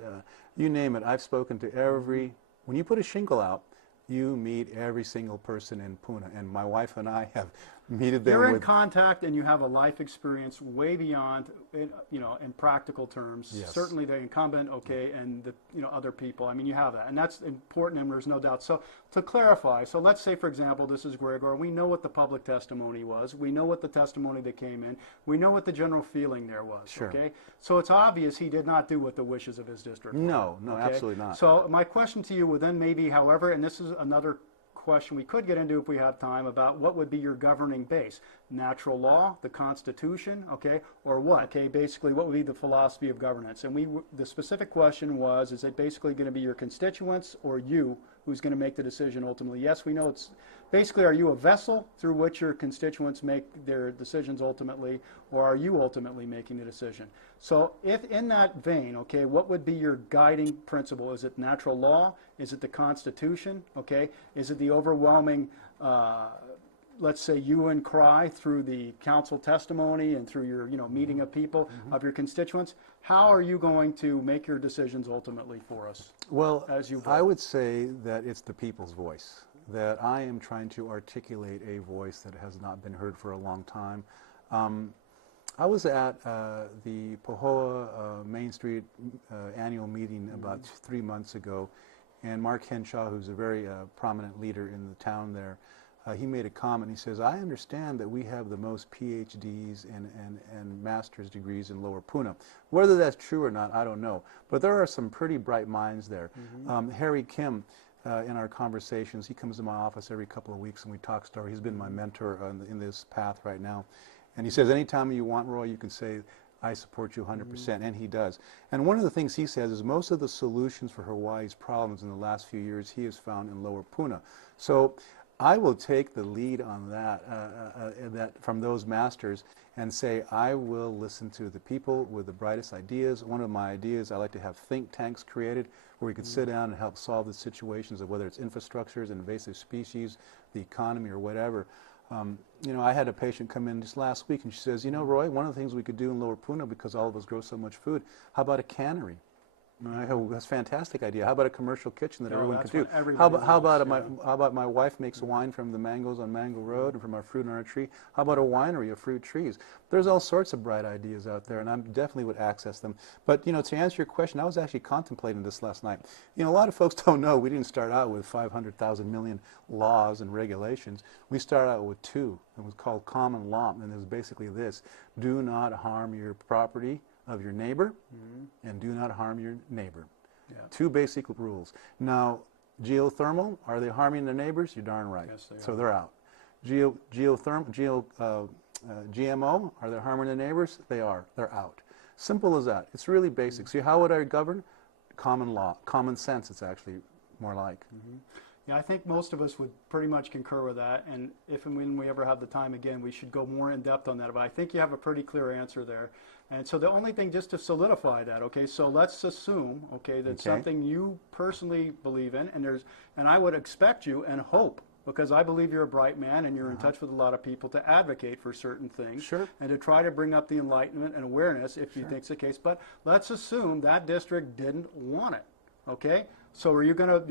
you name it. I've spoken to every. When you put a shingle out, you meet every single person in Puna, and my wife and I have meted them You're in with... contact and you have a life experience way beyond, you know, in practical terms. Yes. Certainly the incumbent, okay, and the, you know, other people. I mean, you have that, and that's important, and there's no doubt. So to clarify, so let's say, for example, this is Gregor. We know what the public testimony was. We know what the testimony that came in. We know what the general feeling there was. Sure. Okay, so it's obvious he did not do what the wishes of his district were. No, no, Okay? absolutely not. So my question to you would then maybe, however, and this is another question we could get into if we have time, about what would be your governing base: natural law, the Constitution, okay, or what? Okay, basically, what would be the philosophy of governance? And the specific question was: is it basically going to be your constituents or you who's going to make the decision ultimately? Yes, we know it's basically, are you a vessel through which your constituents make their decisions ultimately, or are you ultimately making the decision? So if in that vein, okay, what would be your guiding principle? Is it natural law? Is it the Constitution? Okay, is it the overwhelming, let's say, hue and cry through the council testimony and through your, you know, meeting of people, of your constituents? How are you going to make your decisions ultimately for us? Well, as you I would say that it's the people's voice, that I am trying to articulate a voice that has not been heard for a long time. I was at the Pohoa Main Street annual meeting about 3 months ago, and Mark Henshaw, who's a very prominent leader in the town there, he made a comment. He says, I understand that we have the most PhDs and master's degrees in Lower Puna. Whether that's true or not, I don't know. But there are some pretty bright minds there. Harry Kim, in our conversations, he comes to my office every couple of weeks and we talk story. He's been my mentor in this path right now. And he says, anytime you want, Roy, you can say, I support you 100%, and he does. And one of the things he says is most of the solutions for Hawaii's problems in the last few years he has found in Lower Puna. So I will take the lead on that from those masters and say I will listen to the people with the brightest ideas. One of my ideas, I like to have think tanks created where we could sit down and help solve the situations of whether it's infrastructures, invasive species, the economy, or whatever. You know, I had a patient come in just last week and she says, you know, Roy, one of the things we could do in Lower Puna, because all of us grow so much food, how about a cannery? Oh, that's a fantastic idea. How about a commercial kitchen that everyone could do? How about my wife makes wine from the mangoes on Mango Road and from our fruit on our tree? How about a winery of fruit trees? There's all sorts of bright ideas out there, and I definitely would access them. But, you know, to answer your question, I was actually contemplating this last night. You know, a lot of folks don't know we didn't start out with 500,000 million laws and regulations. We started out with 2. It was called common law, and it was basically this: do not harm your property of your neighbor, and do not harm your neighbor. Yeah. 2 basic rules. Now, geothermal, are they harming their neighbors? You're darn right. Yes, they so are. They're out. GMO, are they harming their neighbors? They are. They're out. Simple as that. It's really basic. See, how would I govern? Common law. Common sense, it's actually more like. Yeah, I think most of us would pretty much concur with that, and if and when we ever have the time again, we should go more in depth on that, but I think you have a pretty clear answer there. And so the only thing, just to solidify that, okay, so let's assume, okay, that something you personally believe in, and I would expect you and hope, because I believe you're a bright man and you're in touch with a lot of people, to advocate for certain things and to try to bring up the enlightenment and awareness if you think it's the case. But let's assume that district didn't want it, okay? So are you gonna,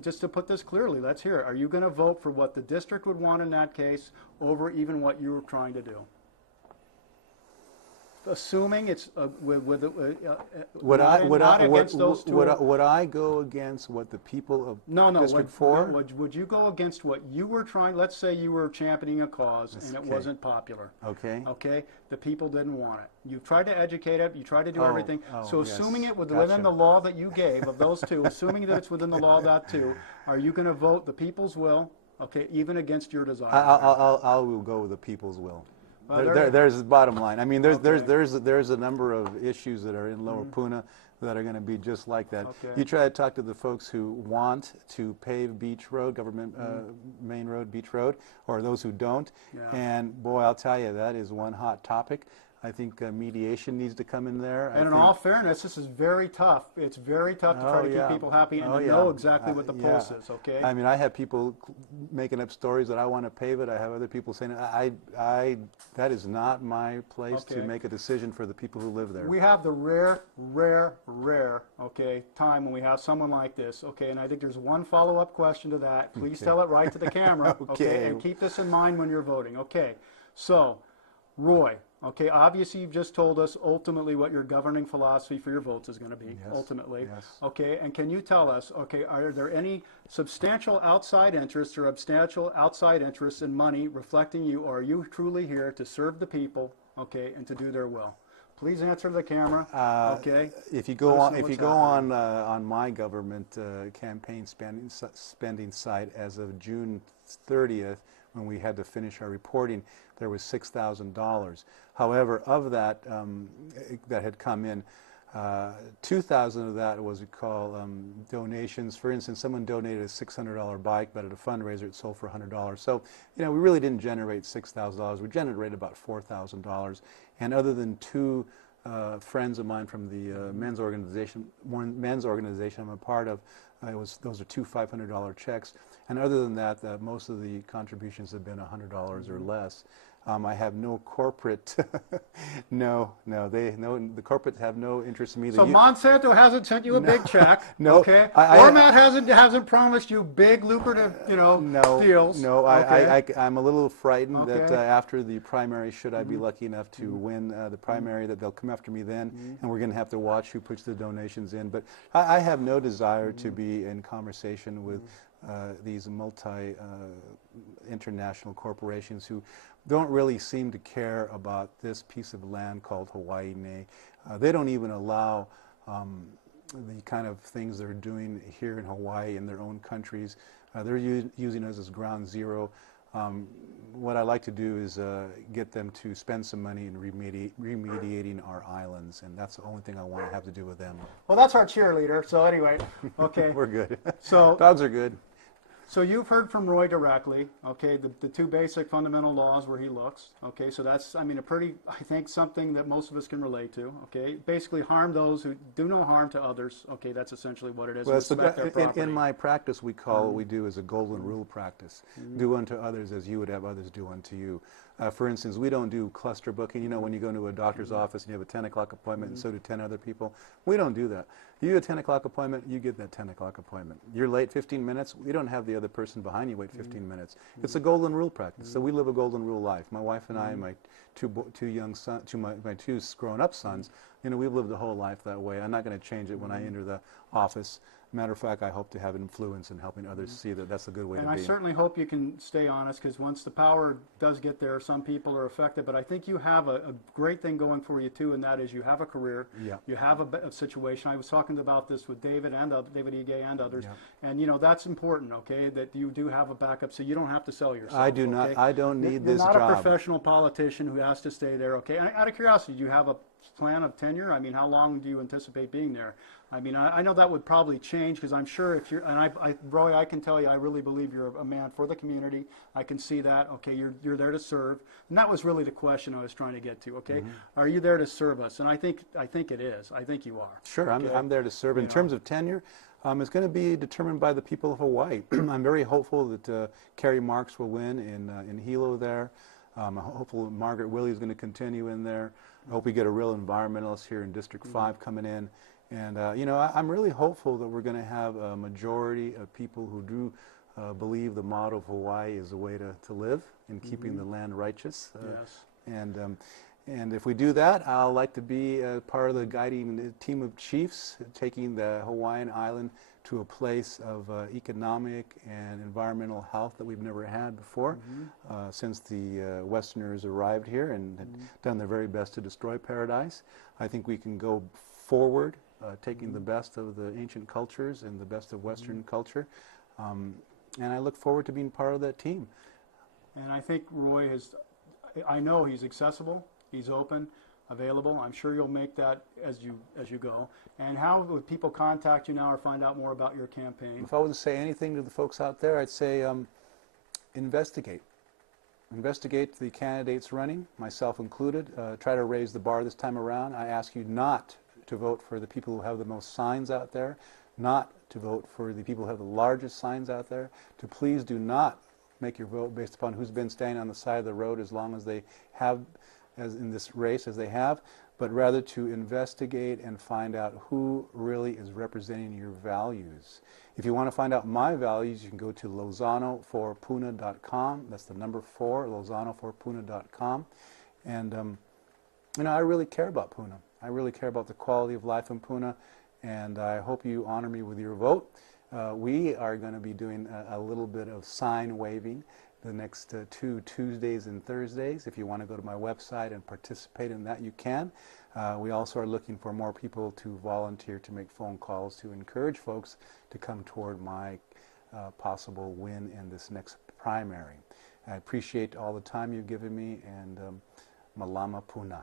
just to put this clearly, let's hear it, are you gonna vote for what the district would want in that case over even what you were trying to do? Assuming it's would I go against what the people of District 4? Would you go against what you were trying? Let's say you were championing a cause and it wasn't popular. Okay. Okay. The people didn't want it. You tried to educate it. You tried to do everything. So assuming it was within the law that you gave of those 2, assuming that it's within the law of that 2, are you going to vote the people's will? Okay, even against your desire. I will go with the people's will. There's the bottom line. I mean, there's a number of issues that are in Lower Puna that are going to be just like that. You try to talk to the folks who want to pave Beach Road, government main road, Beach Road, or those who don't, and boy, I'll tell you, that is one hot topic. I think mediation needs to come in there. And in all fairness, this is very tough. It's very tough to try to keep people happy and to know exactly what the pulse is, okay? I mean, I have people making up stories that I want to pave it. I have other people saying, that is not my place to make a decision for the people who live there. We have the rare, okay, time when we have someone like this, okay, and I think there's one follow-up question to that. Please tell it right to the camera, okay, and keep this in mind when you're voting, okay? So, Roy, okay, obviously you've just told us ultimately what your governing philosophy for your votes is going to be, ultimately. Yes. Okay, and can you tell us, okay, are there any substantial outside interests or substantial outside interests in money reflecting you, or are you truly here to serve the people, okay, and to do their will? Please answer the camera, okay? If you go on my government campaign spending site as of June 30th, when we had to finish our reporting, there was $6,000. However, of that that had come in, 2,000 of that was what we call donations. For instance, someone donated a $600 bike, but at a fundraiser it sold for $100. So, you know, we really didn't generate $6,000. We generated about $4,000. And other than two friends of mine from the men's organization I'm a part of, those are two $500 checks. And other than that, most of the contributions have been $100 or less. I have no corporate, the corporates have no interest in me. So Monsanto hasn't sent you a big check, no, okay? Ormat hasn't promised you big lucrative, deals. No, okay? I'm a little frightened that after the primary, should I be lucky enough to win the primary, that they'll come after me then, and we're going to have to watch who puts the donations in. But I have no desire to be in conversation with these international corporations who don't really seem to care about this piece of land called Hawaii. They don't even allow the kind of things they're doing here in Hawaii in their own countries. They're using us as ground zero. What I like to do is get them to spend some money in remediating our islands, and that's the only thing I want to have to do with them. Well, that's our cheerleader, so anyway, okay. We're good. So dogs are good. So you've heard from Roy directly, okay, the two basic fundamental laws where he looks, okay, so that's, I mean, I think something that most of us can relate to, okay, basically harm those who do no harm to others, okay, that's essentially what it is. Well, in my practice, we call what we do as a golden rule practice. Do unto others as you would have others do unto you. For instance, we don't do cluster booking. You know, when you go to a doctor's office and you have a 10 o'clock appointment and so do 10 other people, we don't do that. You have a 10 o'clock appointment, you get that 10 o'clock appointment. You're late 15 minutes, we don't have the other person behind you wait 15 minutes. It's a golden rule practice. So we live a golden rule life. My wife and I and my my two grown-up sons, you know, we've lived the whole life that way. I'm not going to change it when I enter the office. Matter of fact, I hope to have influence in helping others see that that's a good way to be. And I certainly hope you can stay honest, because once the power does get there, some people are affected. But I think you have a great thing going for you, too, and that is you have a career. Yeah. You have a situation. I was talking about this with David David Ige and others. Yeah. And, you know, that's important, okay, that you do have a backup so you don't have to sell yourself. I do not. I don't need this job. You're not a professional politician who has to stay there, okay? And out of curiosity, do you have a plan of tenure? I mean, how long do you anticipate being there? I mean, I know that would probably change, because I'm sure if you're, and Roy, I can tell you, I really believe you're a man for the community. I can see that, okay, you're there to serve. And that was really the question I was trying to get to, okay? Are you there to serve us? And I think it is. I think you are. Sure, okay? I'm there to serve. In terms of tenure, it's going to be determined by the people of Hawaii. I'm very hopeful that Carrie Marks will win in Hilo there. I'm hopeful Margaret Willey is going to continue in there. I hope we get a real environmentalist here in District 5 coming in. And, you know, I'm really hopeful that we're going to have a majority of people who do believe the motto of Hawaii is a way to live in keeping the land righteous. Yes. And if we do that, I'll like to be part of the guiding team of chiefs, taking the Hawaiian island to a place of economic and environmental health that we've never had before since the Westerners arrived here and had done their very best to destroy paradise. I think we can go forward, taking the best of the ancient cultures and the best of Western culture. And I look forward to being part of that team. And I think Roy I know he's accessible, he's open, available. I'm sure you'll make that as you go. And how would people contact you now or find out more about your campaign? If I was to say anything to the folks out there, I'd say investigate. investigate the candidates running, myself included, try to raise the bar this time around. I ask you not to vote for the people who have the most signs out there, not to vote for the people who have the largest signs out there, to please do not make your vote based upon who's been standing on the side of the road as long as they have, as in this race as they have, but rather to investigate and find out who really is representing your values. If you want to find out my values, you can go to lozano4puna.com. That's the number 4, lozano4puna.com. And, you know, I really care about Puna. I really care about the quality of life in Puna, and I hope you honor me with your vote. We are going to be doing a little bit of sign waving the next 2 Tuesdays and Thursdays. If you want to go to my website and participate in that, you can. We also are looking for more people to volunteer to make phone calls to encourage folks to come toward my possible win in this next primary. I appreciate all the time you've given me, and Malama Puna.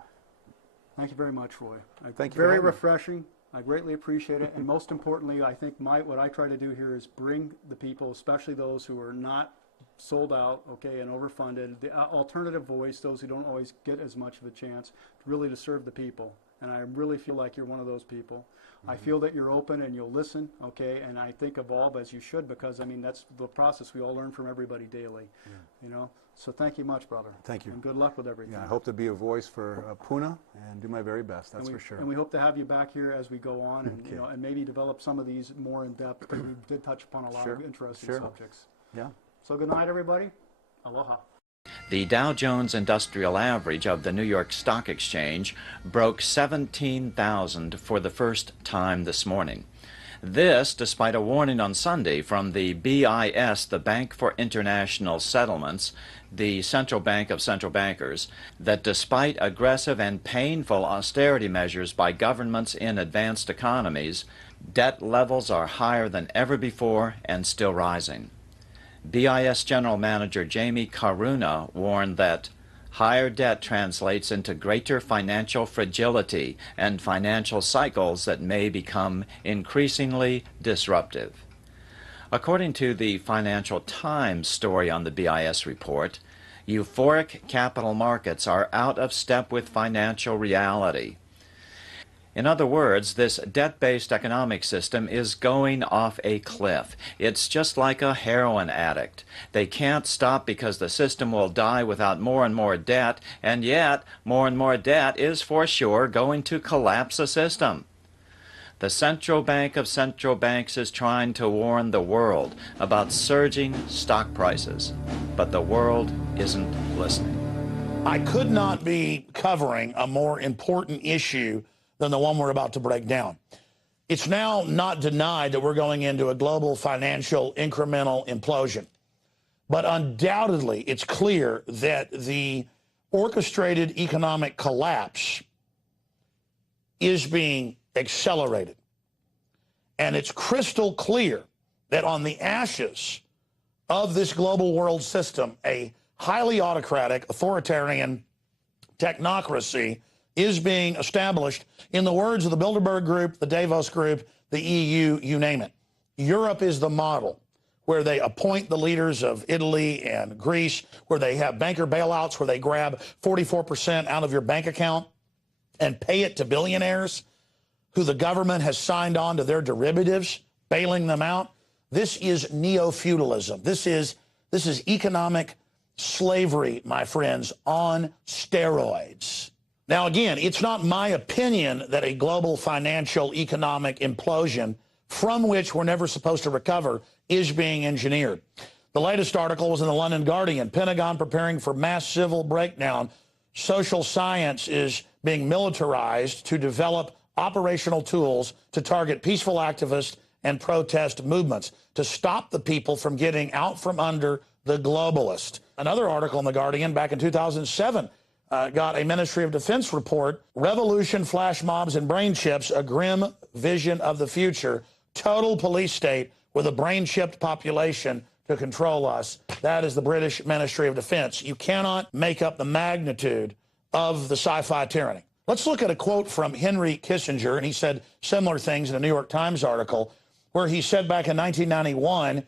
Thank you very much, Roy. Thank you. Very refreshing. I greatly appreciate it. And most importantly, I think what I try to do here is bring the people, especially those who are not sold out, okay, and overfunded, the alternative voice, those who don't always get as much of a chance, really to serve the people. And I really feel like you're one of those people. I feel that you're open and you'll listen, okay, and I think evolve as you should, because, I mean, that's the process. We all learn from everybody daily, you know. So thank you much, brother. Thank you. And good luck with everything. Yeah, I hope to be a voice for Puna and do my very best, that's for sure. And we hope to have you back here as we go on, and, you know, and maybe develop some of these more in depth, because we did touch upon a lot of interesting subjects. Yeah. So good night, everybody. Aloha. The Dow Jones Industrial Average of the New York Stock Exchange broke 17,000 for the first time this morning. This, despite a warning on Sunday from the BIS, the Bank for International Settlements, the central bank of central bankers, that despite aggressive and painful austerity measures by governments in advanced economies, debt levels are higher than ever before and still rising. BIS General Manager Jamie Karuna warned that higher debt translates into greater financial fragility and financial cycles that may become increasingly disruptive. According to the Financial Times story on the BIS report, euphoric capital markets are out of step with financial reality. In other words, this debt-based economic system is going off a cliff. It's just like a heroin addict. They can't stop because the system will die without more and more debt, and yet more and more debt is for sure going to collapse the system. The central bank of central banks is trying to warn the world about surging stock prices, but the world isn't listening. I could not be covering a more important issue than the one we're about to break down. It's now not denied that we're going into a global financial incremental implosion. But undoubtedly, it's clear that the orchestrated economic collapse is being accelerated. And it's crystal clear that on the ashes of this global world system, a highly autocratic, authoritarian technocracy is being established, in the words of the Bilderberg Group, the Davos Group, the EU, you name it. Europe is the model, where they appoint the leaders of Italy and Greece, where they have banker bailouts, where they grab 44% out of your bank account and pay it to billionaires who the government has signed on to their derivatives, bailing them out. This is neo-feudalism. This is economic slavery, my friends, on steroids. Now, again, it's not my opinion that a global financial economic implosion from which we're never supposed to recover is being engineered. The latest article was in the London Guardian. Pentagon preparing for mass civil breakdown. Social science is being militarized to develop operational tools to target peaceful activists and protest movements, to stop the people from getting out from under the globalist. Another article in the Guardian back in 2007 got a Ministry of Defense report, Revolution, Flash Mobs, and Brain Chips, a grim vision of the future, total police state with a brain-chipped population to control us. That is the British Ministry of Defense. You cannot make up the magnitude of the sci-fi tyranny. Let's look at a quote from Henry Kissinger, and he said similar things in a New York Times article, where he said back in 1991,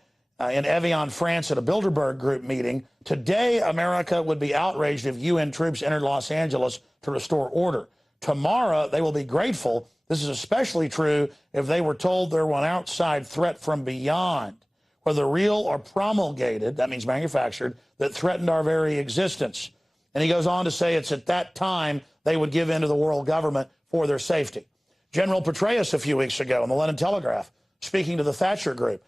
in Evian, France at a Bilderberg Group meeting. Today, America would be outraged if UN troops entered Los Angeles to restore order. Tomorrow, they will be grateful. This is especially true if they were told there were an outside threat from beyond, whether real or promulgated, that means manufactured, that threatened our very existence. And he goes on to say it's at that time they would give in to the world government for their safety. General Petraeus a few weeks ago in the London Telegraph, speaking to the Thatcher Group,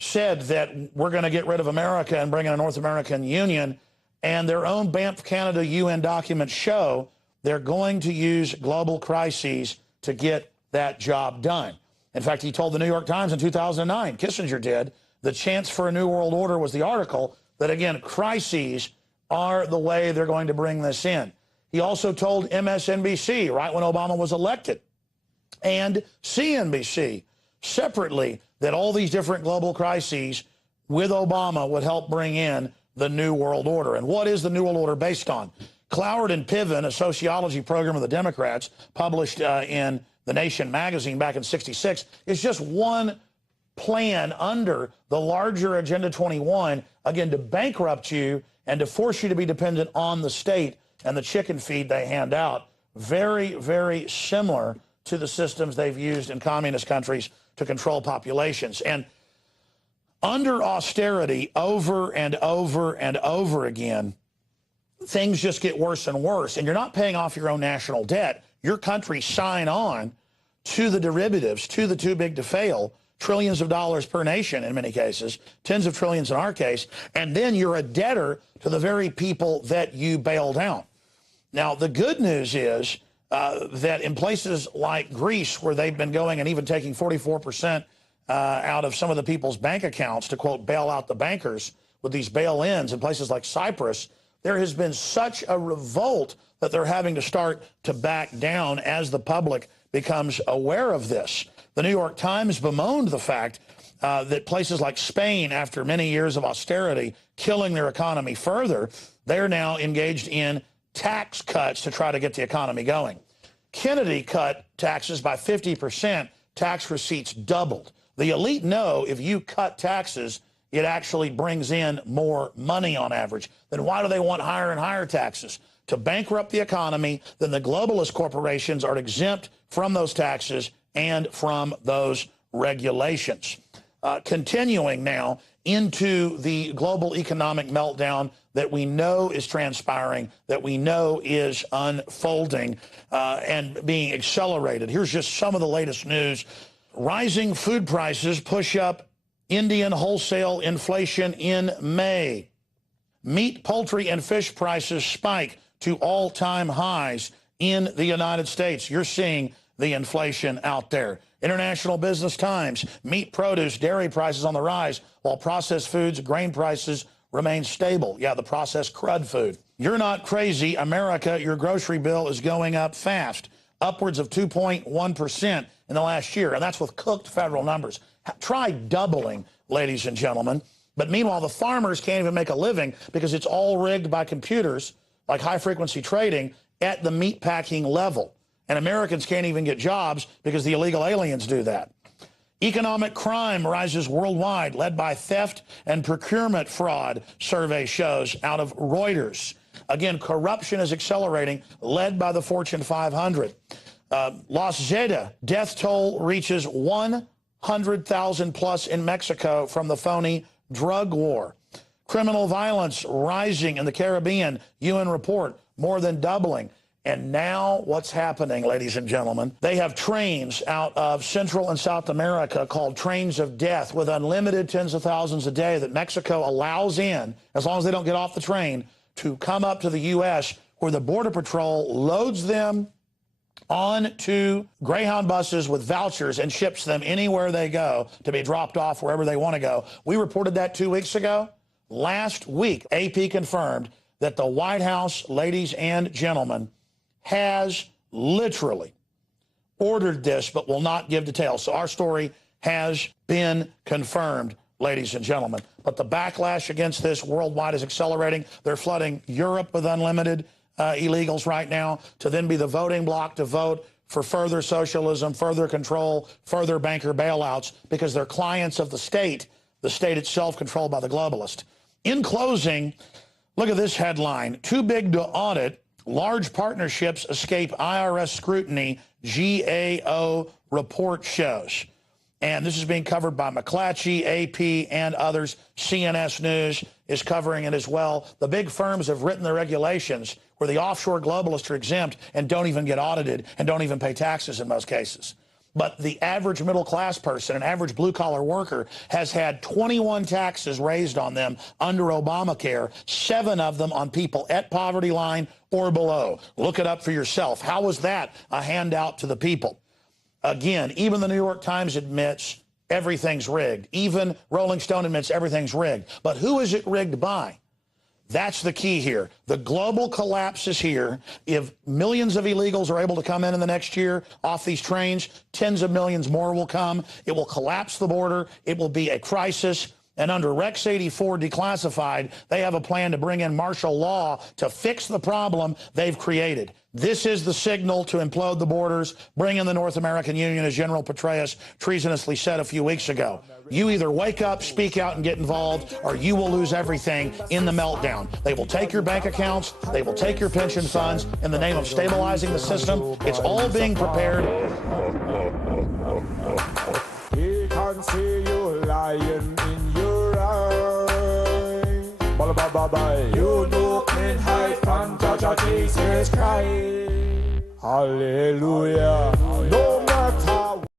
said that we're going to get rid of America and bring in a North American Union, and their own Banff Canada UN documents show they're going to use global crises to get that job done. In fact, he told the New York Times in 2009, Kissinger did, the chance for a new world order was the article, that again, crises are the way they're going to bring this in. He also told MSNBC right when Obama was elected, and CNBC separately, that all these different global crises with Obama would help bring in the New World Order. And what is the New World Order based on? Cloward and Piven, a sociology program of the Democrats, published in The Nation magazine back in '66, is just one plan under the larger Agenda 21, again, to bankrupt you and to force you to be dependent on the state and the chicken feed they hand out. Very, very similar to the systems they've used in communist countries to control populations. And under austerity, over and over and over again, things just get worse and worse. And you're not paying off your own national debt. Your country sign on to the derivatives, to the too big to fail, trillions of dollars per nation in many cases, tens of trillions in our case, and then you're a debtor to the very people that you bailed out. Now, the good news is that in places like Greece, where they've been going and even taking 44% out of some of the people's bank accounts to, quote, bail out the bankers with these bail-ins, in places like Cyprus, there has been such a revolt that they're having to start to back down as the public becomes aware of this. The New York Times bemoaned the fact that places like Spain, after many years of austerity, killing their economy further, they're now engaged in tax cuts to try to get the economy going. Kennedy cut taxes by 50%. Tax receipts doubled. The elite know if you cut taxes, it actually brings in more money on average. Then why do they want higher and higher taxes? To bankrupt the economy, then the globalist corporations are exempt from those taxes and from those regulations. Continuing now into the global economic meltdown that we know is transpiring, that we know is unfolding and being accelerated. Here's just some of the latest news. Rising food prices push up Indian wholesale inflation in May. Meat, poultry, and fish prices spike to all-time highs in the United States. You're seeing the inflation out there. International Business Times, meat, produce, dairy prices on the rise, while processed foods, grain prices remain stable. Yeah, the processed crud food. You're not crazy. America, your grocery bill is going up fast, upwards of 2.1% in the last year, and that's with cooked federal numbers. Try doubling, ladies and gentlemen. But meanwhile, the farmers can't even make a living because it's all rigged by computers, like high-frequency trading, at the meatpacking level. And Americans can't even get jobs because the illegal aliens do that. Economic crime rises worldwide, led by theft and procurement fraud, survey shows out of Reuters. Again, corruption is accelerating, led by the Fortune 500. Los Zeta, death toll reaches 100,000 plus in Mexico from the phony drug war. Criminal violence rising in the Caribbean, UN report, more than doubling. And now what's happening, ladies and gentlemen? They have trains out of Central and South America called trains of death with unlimited tens of thousands a day that Mexico allows in, as long as they don't get off the train, to come up to the U.S., where the Border Patrol loads them onto Greyhound buses with vouchers and ships them anywhere they go to be dropped off wherever they want to go. We reported that 2 weeks ago. Last week, AP confirmed that the White House, ladies and gentlemen, has literally ordered this but will not give details. So our story has been confirmed, ladies and gentlemen. But the backlash against this worldwide is accelerating. They're flooding Europe with unlimited illegals right now to then be the voting bloc to vote for further socialism, further control, further banker bailouts, because they're clients of the state the state itself controlled by the globalist. In closing, look at this headline. Too big to audit. Large partnerships escape IRS scrutiny, GAO report shows. And this is being covered by McClatchy, AP, and others. CNS News is covering it as well. The big firms have written the regulations where the offshore globalists are exempt and don't even get audited and don't even pay taxes in most cases. But the average middle-class person, an average blue-collar worker, has had 21 taxes raised on them under Obamacare, 7 of them on people at poverty line or below. Look it up for yourself. How was that a handout to the people? Again, even the New York Times admits everything's rigged. Even Rolling Stone admits everything's rigged. But who is it rigged by? That's the key here. The global collapse is here. If millions of illegals are able to come in the next year off these trains, tens of millions more will come. It will collapse the border. It will be a crisis. And under Rex 84 declassified, they have a plan to bring in martial law to fix the problem they've created. This is the signal to implode the borders, bring in the North American Union, as General Petraeus treasonously said a few weeks ago. You either wake up, speak out, and get involved, or you will lose everything in the meltdown. They will take your bank accounts. They will take your pension funds in the name of stabilizing the system. It's all being prepared. He can see you lying in your eyes. Bye-bye-bye. You know can hide from Judge Jesus Christ. Hallelujah. No